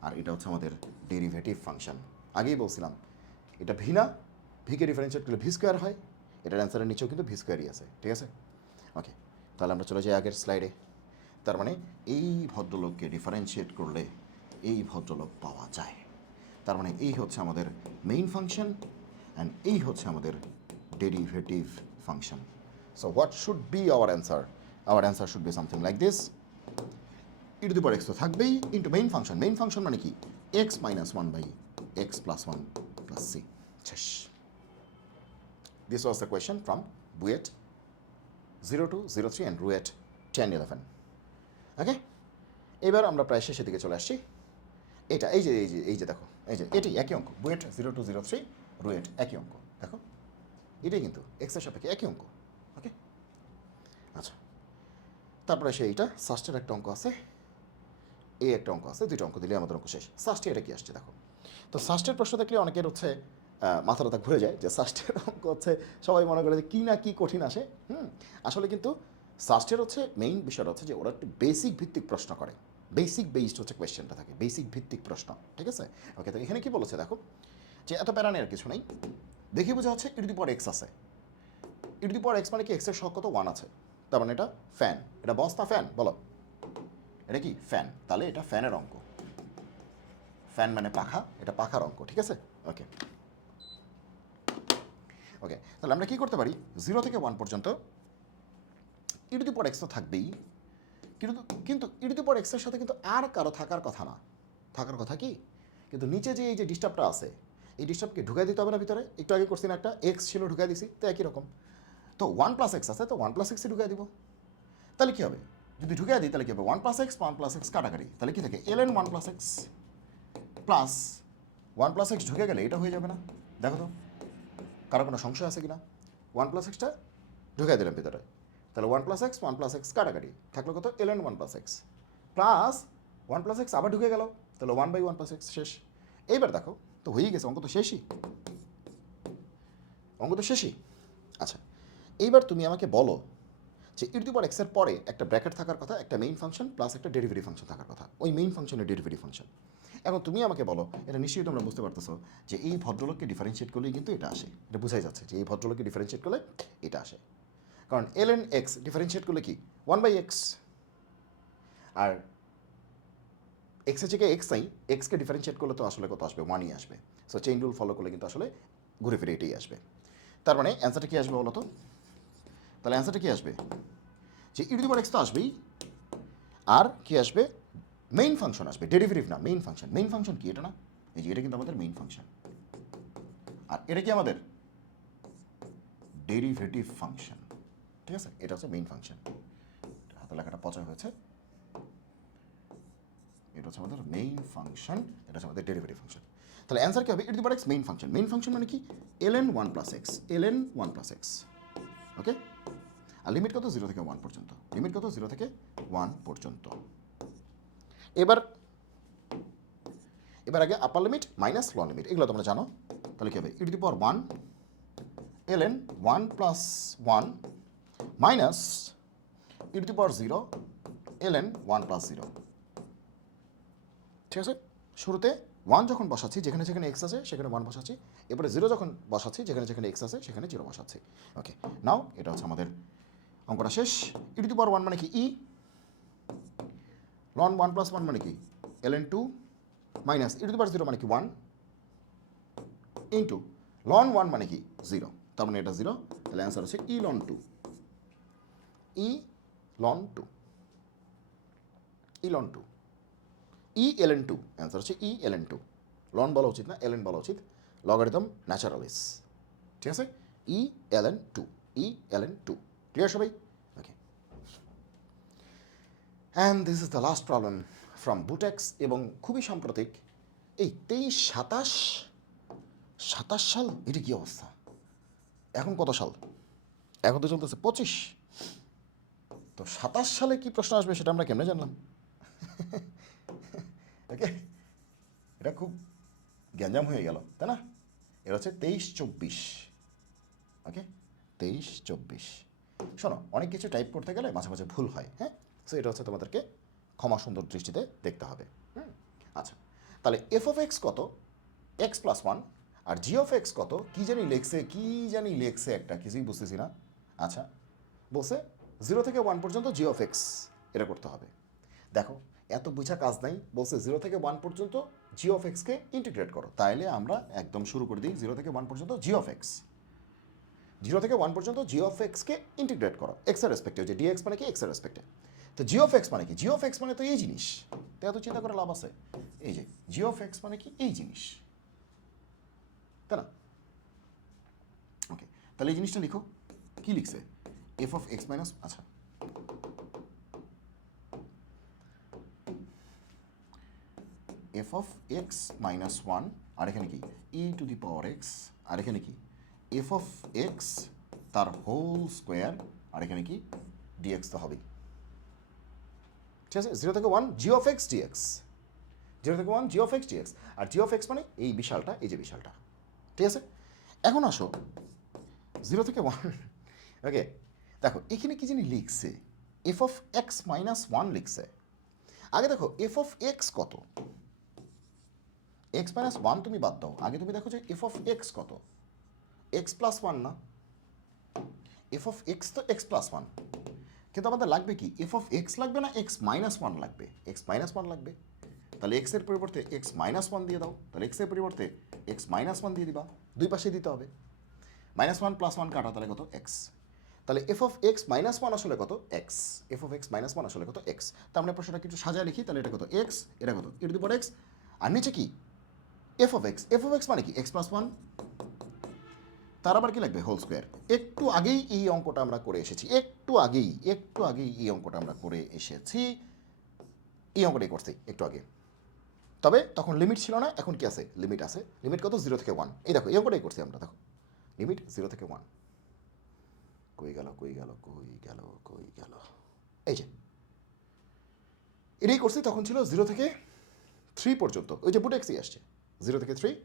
আর এটা হচ্ছে আমাদের ডেরিভেটিভ ফাংশন। আগেই বলছিলাম এটা ভি না, ভিকে ডিফারেন্সিয়েট করলে ভি স্কোয়ার হয়, এটার অ্যান্সারের নিচেও কিন্তু ভি স্কোয়ারই আছে, ঠিক আছে। ওকে, তাহলে আমরা চলে যাই আগের স্লাইডে। তার মানে এই ভদ্রলোককে ডিফারেন্সিয়েট করলে এই ভদ্রলোক পাওয়া যায়। তার মানে এই হচ্ছে আমাদের মেইন ফাংশন অ্যান্ড এই হচ্ছে আমাদের derivative function. So what should be our answer? Our answer should be something like this, e to the power x তো থাকবেই ইন্টু মেইন ফাংশন মানে কি x minus one by x plus one plus c. শেষ। This was the question from BUET 0203 and RUET 1011। Okay, এবার আমরা প্রায় শেষের দিকে চলে আসছি। এটা এই যে দেখো, এই যে এটি একই অঙ্ক, বুয়েট 0203 রুয়েট একই অঙ্ক, দেখো এটাই কিন্তু এক্সের সাপেক্ষে একই অঙ্ক। ওকে, আচ্ছা, তারপরে এইটা সাস্টের একটা অঙ্ক আছে, এই একটা অঙ্ক আছে, দুইটা অঙ্ক দিলে আমাদের অঙ্ক শেষ। সাস্টে এটা কি আসছে দেখো, তো সাস্টের প্রশ্ন দেখলে অনেকের হচ্ছে মাথাটা ঘুরে যায় যে সাস্টের অঙ্ক হচ্ছে সবাই মনে করে যে কী না কী কঠিন আসে। আসলে কিন্তু সাস্টের হচ্ছে মেইন বিষয়টা হচ্ছে যে ওরা একটু বেসিক ভিত্তিক প্রশ্ন করে, বেসড হচ্ছে কোয়েশ্চেনটা থাকে, বেসিক ভিত্তিক প্রশ্ন, ঠিক আছে। ওকে, তো এখানে কি বলেছে দেখো, যে এত প্যারা নেই আর কিছু নেই, দেখি বোঝা হচ্ছে ই টু দি পাওয়ার এক্স আছে, ই টু দি পাওয়ার এক্স মানে কি এক্সের সহগ কত ওয়ান আছে, তার মানে এটা ফ্যান, এটা বস না ফ্যান বলো, এটা কি ফ্যান, তাহলে এটা ফ্যানের অঙ্ক, ফ্যান মানে পাখা, এটা পাখার অঙ্ক, ঠিক আছে। ওকে ওকে, তাহলে আমরা কী করতে পারি, 0 থেকে 1 পর্যন্ত ই টু দি পাওয়ার এক্স তো থাকবেই, কিন্তু ই টু দি পাওয়ার এক্সের সাথে কিন্তু আর কারো থাকার কথা না, থাকার কথা কি, কিন্তু নিচে যে এই যে ডিস্টার্বটা আছে, এই ডিস্টার্বকে ঢুকাই দিতে হবে না ভিতরে, একটু আগে করছি না একটা এক্স ছিল ঢুকাই দিছি, তো একই রকম, তো 1 প্লাস এক্স আছে, তো 1 প্লাস এক্সই ঢুকাই দিব। তাহলে কী হবে, যদি ঢুকাই দিই তাহলে কী হবে, 1 প্লাস এক্স কাটাকাটি, তাহলে কী থাকে ln 1 plus x plus 1 plus x ঢুকে গেলে এটা হয়ে যাবে না, দেখো তো কারো কোনো সংশয় আছে কি না। 1 প্লাস এক্সটা ঢুকাই দিলাম ভিতরে, তাহলে 1 প্লাস এক্স কাটাকাটি থাকলো কত ln 1 plus x plus 1 plus x আবার ঢুকে গেল, তাহলে 1/1 প্লাস এক্স শেষ। এইবার দেখো তো হয়েই গেছে, অঙ্ক তো শেষই। আচ্ছা, এইবার তুমি আমাকে বলো যে ই টু দি পাওয়ার এক্সের পরে একটা ব্র্যাকেট থাকার কথা, একটা মেইন ফাংশন প্লাস একটা ডেরিভেটিভ ফাংশন থাকার কথা, ওই মেইন ফাংশনের ডেরিভেটিভ ফাংশন। এখন তুমি আমাকে বলো, এটা নিশ্চয়ই তোমরা বুঝতে পারতেছো যে এই ভদ্রলোককে ডিফারেন্সিয়েট করলেই কিন্তু এটা আসে, এটা বোঝাই যাচ্ছে যে এই ভদ্রলোককে ডিফারেন্সিয়েট করলে এটা আসে, কারণ ln এক্স ডিফারেন্সিয়েট করলে কি 1/x, আর এক্সের জায়গায় এক্স নাই, এক্সকে ডিফারেন্সিয়েট করলে তো আসলে কত আসবে, 1ই আসবে। সো চেইন রুল ফলো করলে কিন্তু আসলে ঘুরে ফিরে এটাই আসবে। তার মানে অ্যান্সারটা কী আসবে বলো তো, তাহলে অ্যান্সারটা কী আসবে, যে e to the power x তো আসবেই, আর কি আসবে, মেইন ফাংশন আসবে, ডেরিভেটিভ না মেইন ফাংশন। মেইন ফাংশন কি এটা না, এই যে এটা কিন্তু আমাদের মেইন ফাংশন, আর এটা কি আমাদের ডেরিভেটিভ ফাংশন, ঠিক আছে, এটা হচ্ছে মেইন ফাংশন। হাতে লেখাটা পচা হয়েছে, এটা হচ্ছে আমাদের মেইন ফাংশন, এটা হচ্ছে আমাদের ডেরিভেটিভ ফাংশন। তাহলে অ্যান্সার কি হবে, e to the power x main function. Main function মানে কি ln 1 প্লাস এক্স, ওকে, আর লিমিট কত 0 থেকে 1 পর্যন্ত, লিমিট কত 0 থেকে 1 পর্যন্ত। এবার আগে upper limit minus lower limit, এগুলো তোমরা জানো। তাহলে কী হবে, e to the power 1 ln 1 plus 1 minus e to the power 0 ln 1 plus 0। ঠিক আছে, শুরুতে 1 যখন বসাচ্ছি যেখানে যেখানে এক্স আছে সেখানে 1 বসাচ্ছি, এরপরে 0 যখন বসাচ্ছি যেখানে যেখানে এক্স আছে সেখানে 0 বসাচ্ছি। ওকে, নাও এটা হচ্ছে আমাদের অঙ্কটা শেষ। ই টু দি পাওয়ার 1 মানে কি ই, লন 1 প্লাস 1 মানে কি ln 2 minus e to the power 0 মানে কি 1 ইন্টু লন 1 মানে কি 0, তার মানে এটা 0, তাহলে অ্যান্সার হচ্ছে ই লন 2, ই লন 2, ই লন 2, ই ln 2, অ্যান্সার হচ্ছে ই ln 2। লন বলা উচিত না, ln বলা উচিত, লগারিদম ন্যাচারালিস। ঠিক আছে, e ln 2, e ln 2। Clear সবাই? Okay, and this is the last problem from BUTEX, এবং খুবই সাম্প্রতিক, এই 23-27 সাল, এটা কী অবস্থা? এখন কত সাল? এখন তো চলতেছে 25, তো 27 সালে কি প্রশ্ন আসবে সেটা আমরা কেমনে জানলাম? ওকে, এটা খুব গ্যাঞ্জাম হয়ে গেল, তাই না? এটা হচ্ছে 23-24। ওকে, 23-24। শোনো, অনেক কিছু টাইপ করতে গেলে মাঝে মাঝে ভুল হয়, হ্যাঁ, সো এটা হচ্ছে তোমাদেরকে ক্ষমা সুন্দর দৃষ্টিতে দেখতে হবে। আচ্ছা, তাহলে এফ অফ এক্স কত? X plus 1। আর জি অফ এক্স কত? কী জানি লেখছে একটা, কিছুই বুঝতেছি না। আচ্ছা, বলছে 0 থেকে 1 পর্যন্ত জি অফ এক্স, এটা করতে হবে। দেখো, এত বুঝা কাজ নাই, বলছে 0 থেকে 1 পর্যন্ত জি অফ এক্সকে ইন্টিগ্রেট করো, তাইলে আমরা একদম শুরু করে দিই। 0 থেকে 1 পর্যন্ত জি অফ এক্স, 0 থেকে 1 পর্যন্ত জি অফ এক্সকে ইন্টিগ্রেট করো এক্সের রেসপেক্টে, যে ডিএক্স মানে কি এক্সের রেসপেক্টে। তো জি অফ এক্স মানে কি? জি অফ এক্স মানে তো এই জিনিস, তো এত চিন্তা করে লাভ আছে? এই যে জি অফ এক্স মানে কি এই জিনিস, তাই না? ওকে, তাহলে এই জিনিসটা লিখো। কি লিখছে? এফ অফ এক্স মাইনাস, আচ্ছা, এফ অফ এক্স মাইনাস 1, আর এখানে কি e to the power x, আর এখানে কি এফ অফ এক্স তার হোল স্কোয়ার, আর এখানে কি ডিএক্স তো হবেই। ঠিক আছে, 0 থেকে 1 জি অফ এক্স ডিএক্স, 0 থেকে 1 জি অফ এক্স ডিএক্স, আর জি অফ এক্স মানে এই বিশালটা, এই যে বিশালটা। ঠিক আছে, এখন আসো 0 থেকে 1। ওকে, দেখো এখানে কি জানি লিখছে, এফ অফ এক্স মাইনাস 1 লিখছে। আগে দেখো এফ অফ এক্স কত? এক্স মাইনাস 1 তুমি বাদ দাও, আগে তুমি দেখো যে এফ অফ এক্স কত? এক্স প্লাস 1 না? এফ অফ এক্স তো এক্স প্লাস 1, কিন্তু আমাদের লাগবে কি? এফ অফ এক্স লাগবে না এক্স মাইনাস 1 লাগবে? এক্স মাইনাস 1 লাগবে। তাহলে এক্সের পরিবর্তে এক্স মাইনাস 1 দিয়ে দাও, তাহলে এক্সের পরিবর্তে এক্স মাইনাস 1 দিয়ে দিবা, দুই পাশে দিতে হবে। মাইনাস 1 প্লাস 1 কাটা, তাহলে কত? এক্স। তাহলে এফ অফ এক্স মাইনাস 1 আসলে কত? X. F of x minus 1 আসলে কত? এক্স। তার মানে প্রশ্নটা কিছু সাজায় লিখি, তাহলে এটা কত? এক্স, এটা কত? ই টু দি পাওয়ার এক্স, আর নিচে কি? F of x. F of x মানে কি? এক্স প্লাস 1, তার আবার কি লাগবে? Whole square. একটু আগেই এই অঙ্কটা আমরা করে এসেছি, একটু আগেই এই অঙ্কটা আমরা করে এসেছি, এই অঙ্কটাই করছি একটু আগে। তবে তখন লিমিট ছিল না, এখন কি আছে? লিমিট আছে। লিমিট কত? 0 থেকে 1। এই দেখো এই অঙ্কটাই করছি আমরা, দেখো লিমিট 0 থেকে 1। কই গেল, এই যে এটাই করছি, তখন ছিল 0 থেকে 3 পর্যন্ত, ওই যে বুটেক্সই আসছে 0 থেকে 3,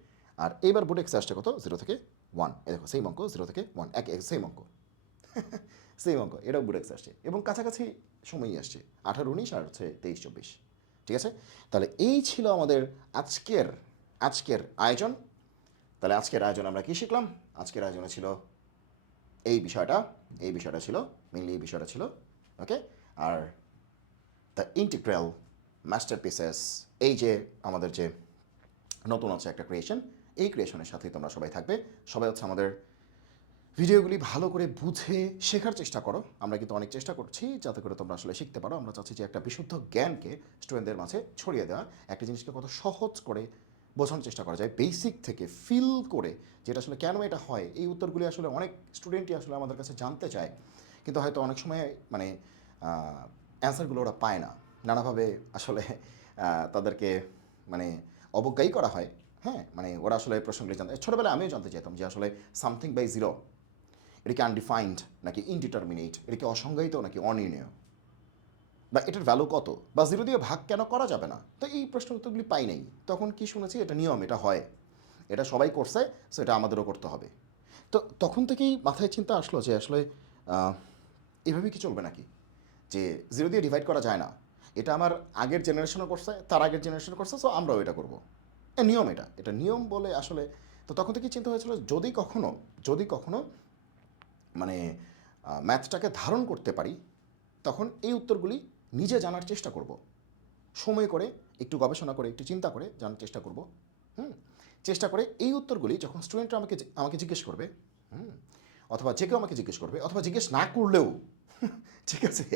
আর এইবার বুটেক্সে আসছে কত? 0 থেকে 1। এই দেখো সেম অঙ্ক, 0 থেকে 1, এক সেম অঙ্ক। সেম অঙ্ক, এটাও বুটেক্স আসছে, এবং কাছাকাছি সময়ই আসছে, 18, 19 আর হচ্ছে 23, 24। ঠিক আছে, তাহলে এই ছিল আমাদের আজকের আয়োজন। তাহলে আজকের আয়োজন আমরা কি শিখলাম? আজকের আয়োজনে ছিল এই বিষয়টা ছিল মেনলি, এই বিষয়টা ছিল। ওকে, আর দ্য ইন্টিগ্রাল মাস্টারপিসেস, এই যে আমাদের যে নতুন আছে একটা ক্রিয়েশন, এই ক্রিয়েশনের সাথেই তোমরা সবাই থাকবে। সবাই হচ্ছে আমাদের ভিডিওগুলি ভালো করে বুঝে শেখার চেষ্টা করো। আমরা কিন্তু অনেক চেষ্টা করছি যাতে করে তোমরা আসলে শিখতে পারো। আমরা চাচ্ছি যে একটা বিশুদ্ধ জ্ঞানকে স্টুডেন্টদের মাঝে ছড়িয়ে দেওয়া, একটা জিনিসকে কত সহজ করে বোঝানোর চেষ্টা করা যায়, বেসিক থেকে ফিল করে, যেটা আসলে কেন এটা হয়, এই উত্তরগুলি আসলে অনেক স্টুডেন্টই আসলে আমাদের কাছে জানতে চায়, কিন্তু হয়তো অনেক সময় মানে অ্যান্সারগুলো ওরা পায় না, নানাভাবে আসলে তাদেরকে মানে অবজ্ঞাই করা হয়। হ্যাঁ, মানে ওরা আসলে প্রশ্নগুলি জানতে, ছোটোবেলায় আমিও জানতে চাইতাম যে আসলে সামথিং বাই জিরো, এটা কি আনডিফাইন্ড নাকি ইনডিটারমিনেট, এটা কি অসংজ্ঞায়িত নাকি অনির্ণয়, বা এটার ভ্যালু কত, বা জিরো দিয়ে ভাগ কেন করা যাবে না? তো এই প্রশ্ন উত্তরগুলি পাই নাই। তখন কি শুনেছি, এটা নিয়ম, এটা হয়, এটা সবাই করছে, সো এটা আমাদেরও করতে হবে। তো তখন থেকেই মাথায় চিন্তা আসলো যে আসলে এভাবে কি চলবে নাকি যে 0 দিয়ে ডিভাইড করা যায় না, এটা আমার আগের জেনারেশনও করছে, তার আগের জেনারেশনও করছে, সো আমরাও এটা করবো, নিয়ম, এটা নিয়ম বলে আসলে। তো তখন থেকে চিন্তা হয়েছিল যদি কখনো মানে ম্যাথটাকে ধারণ করতে পারি, তখন এই উত্তরগুলি নিজে জানার চেষ্টা করব, সময় করে, একটু গবেষণা করে, একটু চিন্তা করে জানার চেষ্টা করব। হুম, চেষ্টা করে এই উত্তরগুলি যখন স্টুডেন্টরা আমাকে জিজ্ঞেস করবে, হুম, অথবা যে কেউ আমাকে জিজ্ঞেস করবে, অথবা জিজ্ঞেস না করলেও ঠিক আছে,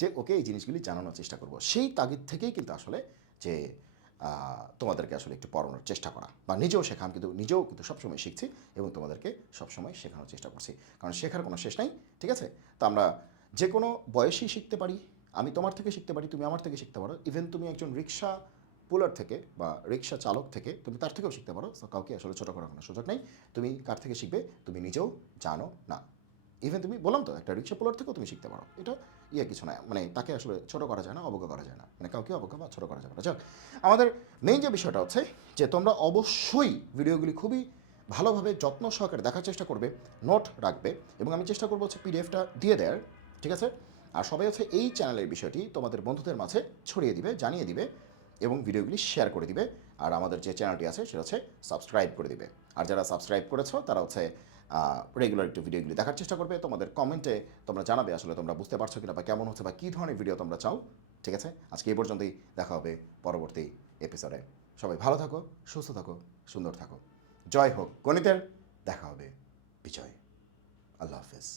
যে ওকে এই জিনিসগুলি জানানোর চেষ্টা করব, সেই তাগিদ থেকেই কিন্তু আসলে যে তোমাদেরকে আসলে একটু পড়ানোর চেষ্টা করা, বা নিজেও শেখা। আমি কিন্তু নিজেও কিন্তু সবসময় শিখছি এবং তোমাদেরকে সবসময় শেখানোর চেষ্টা করছি, কারণ শেখার কোনো শেষ নাই। ঠিক আছে, তো আমরা যে কোনো বয়সেই শিখতে পারি। আমি তোমার থেকে শিখতে পারি, তুমি আমার থেকে শিখতে পারো, ইভেন তুমি একজন রিক্সা পুলার থেকে বা রিক্সা চালক থেকে তুমি তার থেকেও শিখতে পারো। সো কাউকে আসলে ছোটো করার কোনো সুযোগ নেই। তুমি কার থেকে শিখবে তুমি নিজেও জানো না। ইভেন তুমি বললাম তো, একটা রিক্সা পোলার থেকেও তুমি শিখতে পারো, এটা কিছু না, মানে তাকে আসলে ছোটো করা যায় না, অবজ্ঞা করা যায় না, মানে কাউকে অবজ্ঞা বা ছোটো করা যাবে না। যাক, আমাদের মেইন যে বিষয়টা হচ্ছে যে তোমরা অবশ্যই ভিডিওগুলি খুবই ভালোভাবে যত্ন সহকারে দেখার চেষ্টা করবে, নোট রাখবে, এবং আমি চেষ্টা করবো হচ্ছে পিডিএফটা দিয়ে দেয়ার। ঠিক আছে, আর সবাই হচ্ছে এই চ্যানেলের বিষয়টি তোমাদের বন্ধুদের মাঝে ছড়িয়ে দিবে, জানিয়ে দিবে, এবং ভিডিওগুলি শেয়ার করে দিবে। আর আমাদের যে চ্যানেলটি আছে সেটা হচ্ছে সাবস্ক্রাইব করে দিবে। আর যারা সাবস্ক্রাইব করেছো তারা হচ্ছে রেগুলার একটু ভিডিওগুলি দেখার চেষ্টা করবে। তোমাদের কমেন্টে তোমরা জানাবে আসলে তোমরা বুঝতে পারছো কিনা, বা কেমন হচ্ছে, বা কী ধরনের ভিডিও তোমরা চাও। ঠিক আছে, আজকে এই পর্যন্তই, দেখা হবে পরবর্তী এপিসোডে। সবাই ভালো থাকো, সুস্থ থাকো, সুন্দর থাকো। জয় হোক গণিতের, দেখা হবে বিজয়। আল্লাহ হাফেজ।